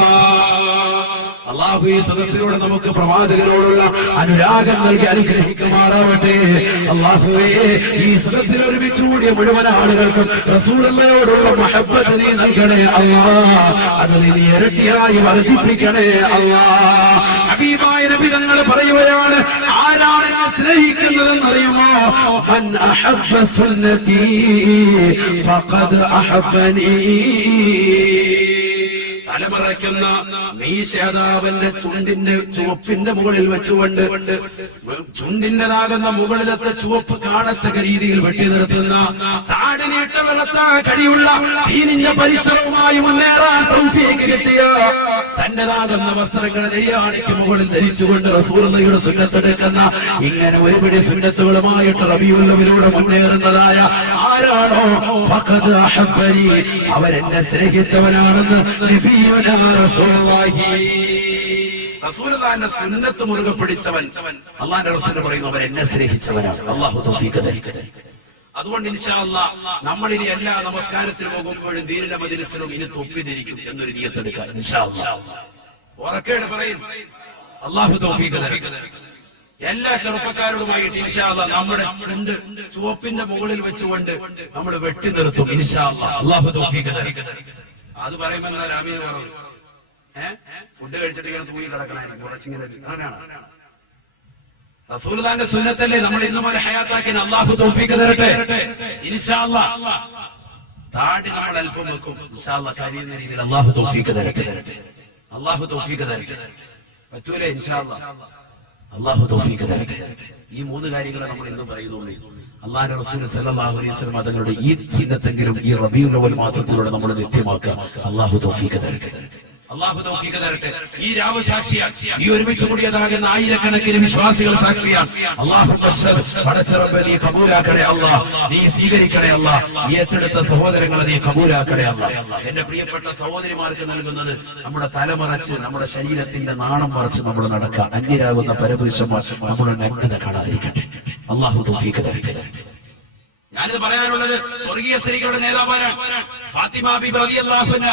അല്ലാഹു ഈ സദസ്സിലൂടെ നമുക്ക് പ്രവാചകരോടുള്ള അനുരാഗം നൽകി അനുഗ്രഹിക്കുമാറാവട്ടെ. അല്ലാഹുവേ, ഈ സദസ്സിൽ ഒരുമിച്ച് കൂടിയ മുഴുവൻ ആളുകൾക്കും റസൂലുള്ളാഹിയോടുള്ള മഹബ്ബത്ത് നീ നൽകണേ അല്ലാഹ്. അത് നീ ഇരട്ടിയായി വർദ്ധിപ്പിക്കണേ അല്ലാഹ്. ഹബീബായ നബി തങ്ങൾ പറയുകയാണ്, ആരാണ് എന്നെ സ്നേഹിക്കുന്നതെന്ന് അറിയുമോ? മൻ അഹബ്ബ സുന്നതി ഫഖദ് അഹബ്ബനി. തലമറയ്ക്കുന്ന മീശാദാവന്റെ ചുണ്ടിന്റെ ചുവപ്പിന്റെ മുകളിൽ വെച്ചുകൊണ്ട് ചുണ്ടിന്റെതാകുന്ന മുകളിലത്തെ ചുവപ്പ് കാണത്തക്ക രീതിയിൽ വെട്ടി നിർത്തുന്ന താടിനേട്ട വളർത്താൻ കഴിയുള്ള ദീനിന്റെ പരിശ്രമവുമായി മുന്നേറാൻ തൗഫീഖ് കിട്ടിയ തന്റേതാകുന്ന വസ്ത്രങ്ങൾ നെയ്യാണിക്ക് മുകളിൽ ധരിച്ചുകൊണ്ട് റസൂലുള്ളാഹിയുടെ സുന്നത്തെടുക്കുന്ന ഇങ്ങനെ ഒരുപിടി സുന്നത്തുകളുമായിട്ട് റബീഉൽ അവ്വലിലൂടെ മുന്നേറുന്നതായ ആരാണോ ഫഖദ് അഹബ്ബനി, അവരെന്നെ സ്നേഹിച്ചവനാണെന്ന് നബിയുനാ റസൂലുള്ളാഹി. റസൂലുള്ളാഹിന്റെ സുന്നത്ത് മുറുകെ പിടിച്ചവൻ അല്ലാഹുവിന്റെ റസൂൽ പറയുന്നു, അവൻ എന്നെ സ്നേഹിച്ചവനാണ്. അല്ലാഹു തൗഫീഖ് തരട്ടെ. അതുകൊണ്ട് ഇൻഷാ അല്ലാഹ് നമ്മൾ ഇനി എല്ലാ നമസ്കാരത്തിന് പോകുമ്പോഴും ദീനിന്റെ മജ്ലിസിലും ഇനി തൊപ്പിതിരിക്കും എന്നൊരു നിയത്തെടുക്കാം ഇൻഷാ അല്ലാഹ്. ഉറക്കെ പറയും, അല്ലാഹു തൗഫീഖ് തരട്ടെ. എല്ലാ ചെറുപ്പക്കാരോടുമായിട്ട് ഇൻഷാ അല്ലാഹ് നമ്മുടെ ചുണ്ട് ചുവപ്പിന്റെ മുകളിൽ വെച്ചുകൊണ്ട് നമ്മൾ വെട്ടി നിർത്തും ഇൻഷാ അല്ലാഹ്. അല്ലാഹു തൗഫീഖ് തരട്ടെ. അത് പറയുമ്പോ രാമീൻ പറഞ്ഞു, ഫുഡ് കഴിച്ചിട്ട് ഇങ്ങനെ തൂങ്ങി കിടക്കണായിരിക്കും കുറച്ചിങ്ങനെ. അങ്ങനെയാണ് റസൂലുള്ളാഹിന്റെ സുന്നത്തല്ലേ നമ്മൾ ഇന്ന് മുതൽ ഹയാത്താക്കി. അല്ലാഹു തൗഫീഖ് തരട്ടെ ഇൻഷാ അല്ലാഹ്. താടി നമ്മൾ അല്പം വെക്കും ഇൻഷാ അല്ലാഹ്, കഴിയുന്ന രീതിയിൽ. അല്ലാഹു തൗഫീഖ് തരട്ടെ, അല്ലാഹു തൗഫീഖ് തരട്ടെ. പറ്റൂലേ ഇൻഷാ അല്ലാഹ്? അല്ലാഹു തൗഫീഖ് തരട്ടെ. ഈ 3 കാര്യങ്ങൾ നമ്മൾ ഇന്ന് പറയുന്നുള്ളൂ. അല്ലാഹുവിന്റെ റസൂൽ സല്ലല്ലാഹു അലൈഹി വസല്ലം തങ്ങളുടെ ഈ സുന്നത്തെങ്കിലും ഈ റബീഉൽ അവ്വൽ മാസത്തിലൂടെ നമ്മൾ നിത്യമാക്കുക. അല്ലാഹു തൗഫീഖ് തരട്ടെ, അല്ലാഹു തൗഫീഖ് തരട്ടെ. ഈ രാവ് സാക്ഷിയാണ്, ഈ ഒരുമിച്ച് കൂടിയതാകുന്ന ആയിരക്കണക്കിന് വിശ്വാസികൾ സാക്ഷിയാണ്. അല്ലാഹു പടച്ചറബ്ബേ നീ കബൂലാക്കണേ അല്ലാഹ്, നീ സ്വീകരിക്കണേ അല്ലാഹ്. ഈ ഏറ്റെടുത്ത സഹോദരങ്ങളെ നീ കബൂലാക്കണേ അല്ലാഹ്. എന്റെ പ്രിയപ്പെട്ട സഹോദരിമാർക്ക് നൽകുന്നത് നമ്മുടെ തലമറച്ച് നമ്മുടെ ശരീരത്തിന്റെ നാണം മറച്ച് നമ്മൾ നടക്കുക. അന്യരാകുന്ന പരപുരുഷന്മാർ നമ്മുടെ നഗ്നത കാണാതിരിക്കട്ടെ. അല്ലാഹു തൗഫീഖ് തരട്ടെ. ഞാനിത് പറയാനുള്ളത് സ്വർഗീയ സ്ത്രീകളുടെ നേതാവാണ് ഫാത്തിമ ബീബി റളിയല്ലാഹു അൻഹ.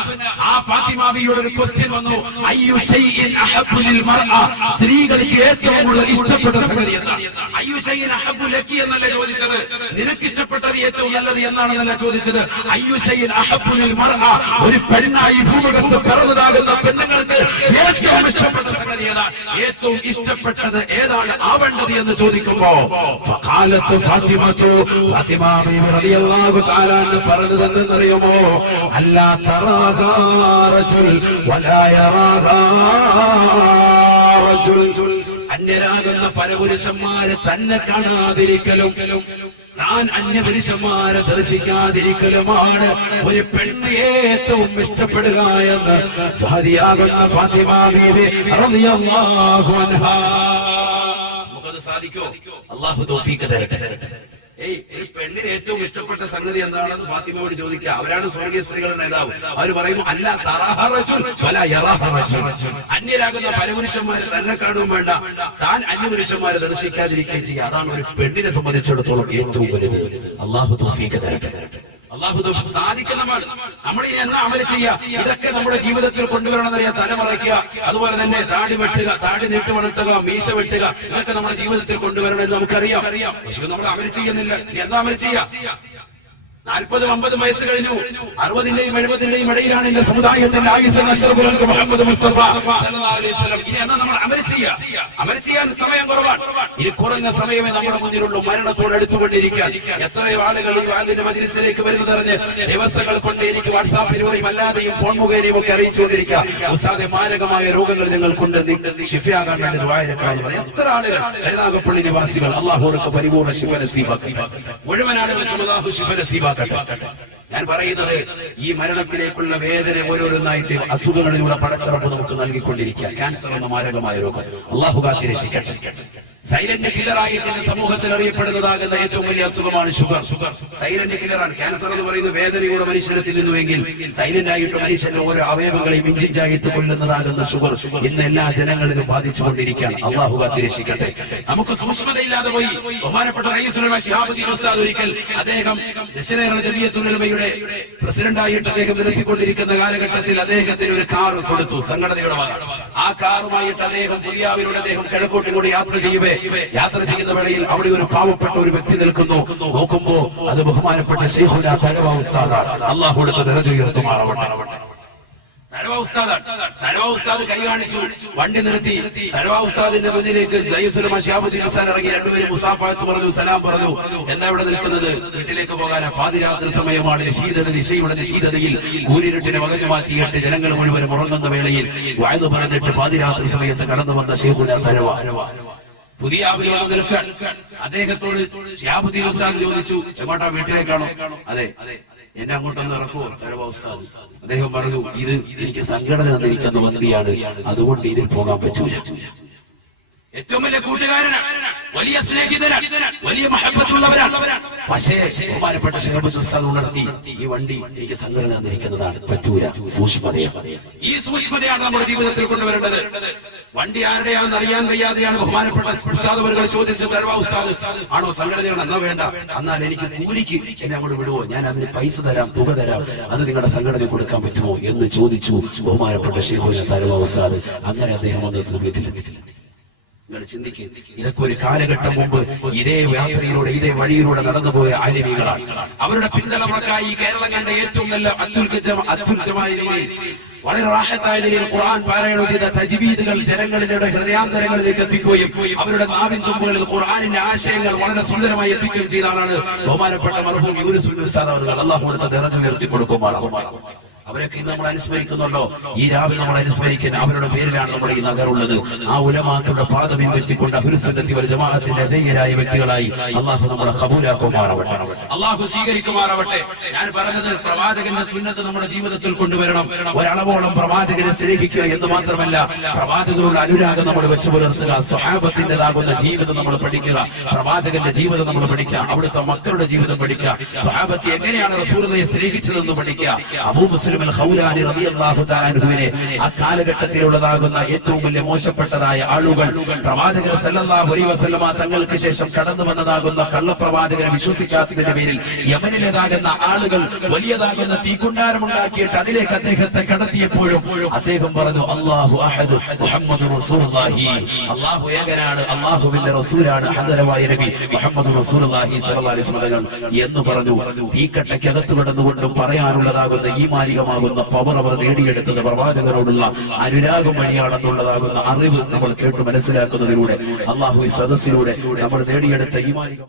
ആ ഫാത്തിമ ബീവിയുടെ ഒരു ക്വസ്റ്റ്യൻ വന്നു, അയ്യു ഷൈഇൻ അഹബ്ബു ലിൽ മർഅ, സ്ത്രീകൾക്ക് ഏറ്റവും കൂടുതൽ ഇഷ്ടപ്പെട്ട സംഗതി എന്താണ്? അയ്യു ഷൈഇൻ അഹബ്ബു ലക്കി എന്നല്ല ചോദിച്ചത്, നിനക്ക് ഇഷ്ടപ്പെട്ടത് ഏറ്റവും നല്ലത് എന്നാണെന്നല്ല ചോദിച്ചത്. അയ്യു ഷൈഇൻ അഹബ്ബു ലിൽ മർഅ, ഒരു പെണ്ണായി ഭൂമുഖത്ത് പിറന്നതാകുന്ന പെണ്ണുങ്ങൾക്ക് ഏറ്റവും ഇഷ്ടപ്പെട്ട സംഗതി ഏതാണ്? ഏറ്റവും ഇഷ്ടപ്പെട്ടത് ഏതാണ് ആവേണ്ടത് എന്ന് ചോദിക്കുമ്പോ ഫഖാലത്തു ഫാത്തിമത്തു, ഫാത്തിമ ബീബി റളിയല്ലാഹു തആല പറഞ്ഞത് എന്തെന്നറിയുമോ? അല്ലാ തറാഹാ റജുൽ വലാ യറാഹാ റജുൽ. അന്യരാകുന്ന പരപുരുഷന്മാരെ തന്നെ കാണാതിരിക്കലും താൻ അന്യപുരുഷന്മാരെ ദർശിക്കാതിരിക്കലുമാണ് ഒരു പെണ്ണ് ഏറ്റവും ഇഷ്ടപ്പെടുക എന്ന് ഭാര്യയാകുന്ന ഫാത്തിമ ബീവി റളിയല്ലാഹു അൻഹാ. നമുക്കത് സാധിക്കോ? അല്ലാഹു തൗഫീഖ് തരട്ടെ. ഒരു പെണ്ണിന് ഏറ്റവും ഇഷ്ടപ്പെട്ട സംഗതി എന്താണെന്ന് ഫാത്തിമയോട് ചോദിക്കുക. അവരാണ് സ്വർഗീയ സ്ത്രീകളുടെ നേതാവ്. അവർ പറയുന്നു അല്ല അന്യരാകുന്ന പരപുരുഷന്മാരെ തന്നെ കാണുകയും വേണ്ട, താൻ അന്യപുരുഷന്മാരെ ദർശിക്കാതിരിക്കുകയും ചെയ്യുക. അതാണ് ഒരു പെണ്ണിനെ സംബന്ധിച്ചിടത്തോളം ഏറ്റവും വലുത്. അല്ലാഹു തൗഫീഖ് തരട്ടെ. അല്ലാഹു തൗഫീഖ് സാധിക്കുന്നതാണ്. നമ്മൾ ഇനി എന്നാ അമൽ ചെയ്യുക? ഇതൊക്കെ നമ്മുടെ ജീവിതത്തിൽ കൊണ്ടുവരണമെന്നറിയാം. തലമറയ്ക്കുക, അതുപോലെ തന്നെ താടി വെട്ടുക, താടി നീട്ടി വളർത്തുക, മീശ വെട്ടുക, ഇതൊക്കെ നമ്മുടെ ജീവിതത്തിൽ കൊണ്ടുവരണമെന്ന് നമുക്കറിയാം. പക്ഷെ നമ്മൾ അമൽ ചെയ്യുന്നില്ല. എന്താ അമൽ ചെയ്യുക? 40-50 വയസ്സ് കഴിഞ്ഞു, 60-ന്റെയും 70-ന്റെയും ഇടയിലാണ് എന്റെ സമുദായത്തിന്റെ ആയുസ്. മുഹമ്മദ് മുസ്തഫ സല്ലല്ലാഹു അലൈഹി വസല്ലം. ഇനി എന്നാ നമ്മൾ അമൽ ചെയ്യുക? അമൽ ചെയ്യാൻ സമയം കുറവാണ്. ഇനി കുറഞ്ഞ സമയമേ നമ്മുടെ മുന്നിലുള്ളൂ. മരണത്തോട് അടുത്തുകൊണ്ടിരിക്കാൻ എത്രയോ ആളുകൾ ഈ വാലിന്റെ മജ്‌ലിസിലേക്ക് വരുന്നതറിഞ്ഞ് ദിവസങ്ങൾ കൊണ്ട് എനിക്ക് വാട്സാപ്പിലൂടെയും അല്ലാതെയും ഫോൺ മുഖേനയും ഒക്കെ അറിയിച്ചുകൊണ്ടിരിക്കുക. ഉസ്താദെ, മാരകമായ രോഗങ്ങൾ ഞങ്ങൾക്കുണ്ട്, ശിഫയാകാൻ വേണ്ടി ദുആ ചെയ്യണം. എത്ര ആളുകൾ കരുനാഗപ്പള്ളി നിവാസികൾ അല്ലാഹുവർക്ക് പരിപൂർണ്ണ ശിഫ നസീബാക്കി. മുഴുവൻ ആളുകൾക്കും അല്ലാഹു ശിഫ നസീബാക്കി. ഞാൻ പറയുന്നത് ഈ മരണത്തിലേക്കുള്ള വേദന ഓരോന്നായിട്ട് അസുഖങ്ങളിലൂടെ പടച്ചിറപ്പ് നമുക്ക് നൽകിക്കൊണ്ടിരിക്കുക. ക്യാൻസർ എന്ന മാരകമായ രോഗം അല്ലാഹു കാത്തിരക്ഷിക്കട്ടെ. സൈലന്റ് കില്ലറായിട്ട് സമൂഹത്തിൽ അറിയപ്പെടുന്നതാകുന്ന ഏറ്റവും വലിയ അസുഖമാണ് ഷുഗർ. സൈലന്റ് കില്ലറാണ്. ക്യാൻസർ എന്ന് പറയുന്നത് വേദനയുടെ മനുഷ്യനെ തിന്നുവെങ്കിൽ സൈലന്റ് ആയിട്ട് മനുഷ്യന്റെ ഓരോ അവയവങ്ങളെയും ഇഞ്ചിഞ്ചായിട്ട് കൊല്ലുന്നതാകുന്ന ഷുഗർ ഇന്ന് എല്ലാ ജനങ്ങളിലും ബാധിച്ചുകൊണ്ടിരിക്കുകയാണ്. അല്ലാഹു കാത്തിരക്ഷിക്കട്ടെ. നമുക്ക് സൂക്ഷ്മതയില്ലാതെ പോയി. ബഹുമാനപ്പെട്ട റയീസുൽ ഉലമ ശിഹാബുദ്ദീൻ ഉസ്താദ് ഒരിക്കൽ അദ്ദേഹം ജമിയത്തുൽ ഉലമയുടെ പ്രസിഡന്റായിട്ട് അദ്ദേഹം വിലസിക്കൊണ്ടിരിക്കുന്ന കാലഘട്ടത്തിൽ അദ്ദേഹത്തിന് ഒരു കാർ കൊടുത്തു, സംഘടനയുടെ വക. ആ കാറുമായിട്ട് അദ്ദേഹം പുതിയാവിലൂടെ അദ്ദേഹം കിഴക്കോട്ടും കൂടി യാത്ര ചെയ്യുന്ന വേളയിൽ അവിടെ ഒരു പാവപ്പെട്ട ഒരു വ്യക്തി നിൽക്കുന്നു. നോക്കുമ്പോ അത് ബഹുമാനപ്പെട്ട ശൈഖുനാ തഴവ ഉസ്താദാണ്. അല്ലാഹു കൊടുത്ത ദറജ ഉയർത്തുമാറാവട്ടെ. തഴവ ഉസ്താദ് കൈ കാണിച്ചു, വണ്ടി നിർത്തി. തഴവ ഉസ്താദിന്റെ മുന്നിലേക്ക് റയീസുൽ ഉലമ ശിഹാബുദ്ദീൻ ഉസ്താദ് ഇറങ്ങി. രണ്ടുപേരും മുസാഫഹത്ത് പറഞ്ഞു, സലാം പറഞ്ഞു. എന്താ ഇവിടെ നിൽക്കുന്നത്? വീട്ടിലേക്ക് പോകാൻ പാതിരാത്രി സമയമാണ്. നിശയുടെ നിശീതതയിൽ കൂരിരുട്ടിനെ വകഞ്ഞു മാറ്റിയിട്ട് ജനങ്ങൾ മുഴുവനും ഉറങ്ങുന്ന വേളയിൽ വഅദ് പറഞ്ഞിട്ട് പാതിരാത്രി സമയത്ത് കടന്നു വന്ന ശൈഖുനാ തഴവ പുതിയ നിൽക്കാൻ അദ്ദേഹത്തോട് ശിഹാബുദ്ദീൻ ഉസ്താദ് ചോദിച്ചു, എങ്ങോട്ടാ? വീട്ടിലേക്കാണോ? അതെ. എന്നെ അങ്ങോട്ടൊന്ന് ഇറക്കുമോ തഴവ ഉസ്താദ്? അദ്ദേഹം പറഞ്ഞു, ഇത് എനിക്ക് സംഘടന തന്നിരിക്കുന്ന വന്തിയാണ്, അതുകൊണ്ട് ഇതിൽ പോകാൻ പറ്റൂല. ഏറ്റവും വലിയ കൂട്ടുകാരനാണ്, വലിയ സ്നേഹിതനാണ്, വലിയ മഹബത്തുള്ളവരാണ്. പക്ഷേ ബഹുമാനപ്പെട്ട ശിഹാബുദ്ദീൻ ഉസ്താദ് ഉണർത്തി, ഈ വണ്ടി എനിക്ക് സംഘടന തന്നിരിക്കുന്നതാണ്, പറ്റൂല. സൂക്ഷ്മതയാണ്. ഈ സൂക്ഷ്മതയാണ് നമ്മുടെ ജീവിതത്തിൽ കൊണ്ടുവരേണ്ടത്. വണ്ടി ആരുടെയാണെന്ന് അറിയാൻ വയ്യാതെയാണ് ബഹുമാനപ്പെട്ട ഉസ്താദ് അവர்கள் ചോദിച്ചത്, തഴവ ഉസ്താദ് ആണോ സംഘടനയാണ്? എന്നാ വേണ്ട, എന്നാൽ എനിക്ക് കൂലിക്ക് എന്നെ അങ്ങോട്ട് വിടുവോ? ഞാൻ അതിന് പൈസ തരാം, തുക തരാം, അത് നിങ്ങളുടെ സംഘടന കൊടുക്കാൻ പറ്റുമോ എന്ന് ചോദിച്ചു ബഹുമാനപ്പെട്ട ശൈഖുനാ തഴവ ഉസ്താദ്. അങ്ങനെ അദ്ദേഹം വന്ന് വീട്ടിലെത്തി. നിങ്ങൾ ചിന്തിക്കുക, ഇതൊക്കെ ഒരു കാലഘട്ടം മുമ്പ് ഇതേ യാത്രയിലൂടെ ഇതേ വഴിയിലൂടെ നടന്നുപോയ ആലിമീകളാണ്. അവരുടെ പിന്തലമുറക്കായി കേരളം കണ്ട ഏറ്റവും നല്ല അത്യുൽക്കമായ വളരെ റാഹത്തായ രീതിയിൽ ഖുർആൻ പാരായണം ചെയ്ത തജ്വീദുകൾ ജനങ്ങളുടെ ഹൃദയാന്തരങ്ങളിലേക്ക് എത്തിക്കുകയും അവരുടെ നാവിൻ തുമ്പുകളിൽ ഖുർആനിന്റെ ആശയങ്ങൾ വളരെ സുന്ദരമായി എത്തിക്കുകയും ചെയ്ത ആളാണ് ബഹുമാനപ്പെട്ട മർഹൂം യൂനുസ് ഉസ്താദ് അവർ. അല്ലാഹു കൊടുത്ത ദറജ ഉയർത്തി കൊടുക്കുമാറാകുമാറാകട്ടെ. അവരൊക്കെ ഇന്ന് നമ്മൾ അനുസ്മരിക്കുന്നുണ്ടോ? ഈ രാവിലെ നമ്മൾ അനുസ്മരിക്കുന്ന അവരുടെ പേരിലാണ് നമ്മുടെ ഈ നഗറുള്ളത്. ആ ഉലമാക്കളുടെ പാത പിൻവെത്തിക്കൊണ്ട് അഹ്ലുസ് സുന്നത്തി വൽ ജമാഅത്തിന്റെ അജയ്യരായ വ്യക്തികളായി അല്ലാഹു നമ്മളെ ഖബൂലാക്കുമാറാവട്ടെ, അല്ലാഹു സ്വീകരിക്കുമാറാവട്ടെ. ഞാൻ പറഞ്ഞത് പ്രവാചകന്റെ സുന്നത്ത് നമ്മുടെ ജീവിതത്തിൽ കൊണ്ടുവരണം. ഒരളവോളം പ്രവാചകനെ സ്നേഹിക്കുക എന്ന് മാത്രമല്ല, പ്രവാചകരുടെ അനുരാഗം നമ്മൾ വെച്ചു പുലർത്തുക. സ്വഹാബത്തിന്റേതാകുന്ന ജീവിതം നമ്മൾ പഠിക്കുക, പ്രവാചകന്റെ ജീവിതം നമ്മൾ പഠിക്കുക, അവിടുത്തെ മക്കളുടെ ജീവിതം പഠിക്കുക, സ്വഹാബത്ത് എങ്ങനെയാണ് റസൂലുള്ളാഹിയെ സ്നേഹിച്ചതെന്ന് പഠിക്കുക. അബൂ മുസ്ലിം ഖൗലാനി റളിയല്ലാഹു തആല അൻഹുവിനെ ആ കാലഘട്ടത്തിലുള്ളതാകുന്ന ഏറ്റവും വലിയ മോശപ്പെട്ടതായ ആളുകൾ പ്രവാചകൻ സല്ലല്ലാഹു അലൈഹി വസല്ലമ തങ്ങൾക്ക് ശേഷം കടന്നു വന്നതാകുന്ന കള്ളപ്രവാചകനെ വിശ്വസിക്കാത്തതിന്റെ പേരിൽ യമനിലേതാകുന്ന ആളുകൾ വലിയതാകുന്ന തീക്കുണ്ടാരമുണ്ടാക്കിയിട്ട് അതിലേക്ക് അദ്ദേഹത്തെ കടത്തിയപ്പോഴും അദ്ദേഹം പറഞ്ഞു, അല്ലാഹു അഹദ് മുഹമ്മദുർ റസൂലുള്ളാഹി, അല്ലാഹു ഏകനാണ്, അല്ലാഹുവിന്റെ റസൂലാണ് ഹദരവായ നബി മുഹമ്മദുർ റസൂലുള്ളാഹി സ്വല്ലല്ലാഹു അലൈഹി വസല്ലം എന്ന് പറഞ്ഞു. തീക്കട്ടയ്ക്കകത്ത് കിടന്നുകൊണ്ടും പറയാനുള്ളതാകുന്ന ഈ മാലികമാകുന്ന പവർ അവർ നേടിയെടുത്തത് പ്രവാചകരോടുള്ള അനുരാഗം വഴിയാണെന്നുള്ളതാകുന്ന അറിവ് നമ്മൾ കേട്ടു മനസ്സിലാക്കുന്നതിലൂടെ അല്ലാഹു ഈ സദസ്സിലൂടെ നമ്മൾ നേടിയെടുത്ത ഈ മാലിക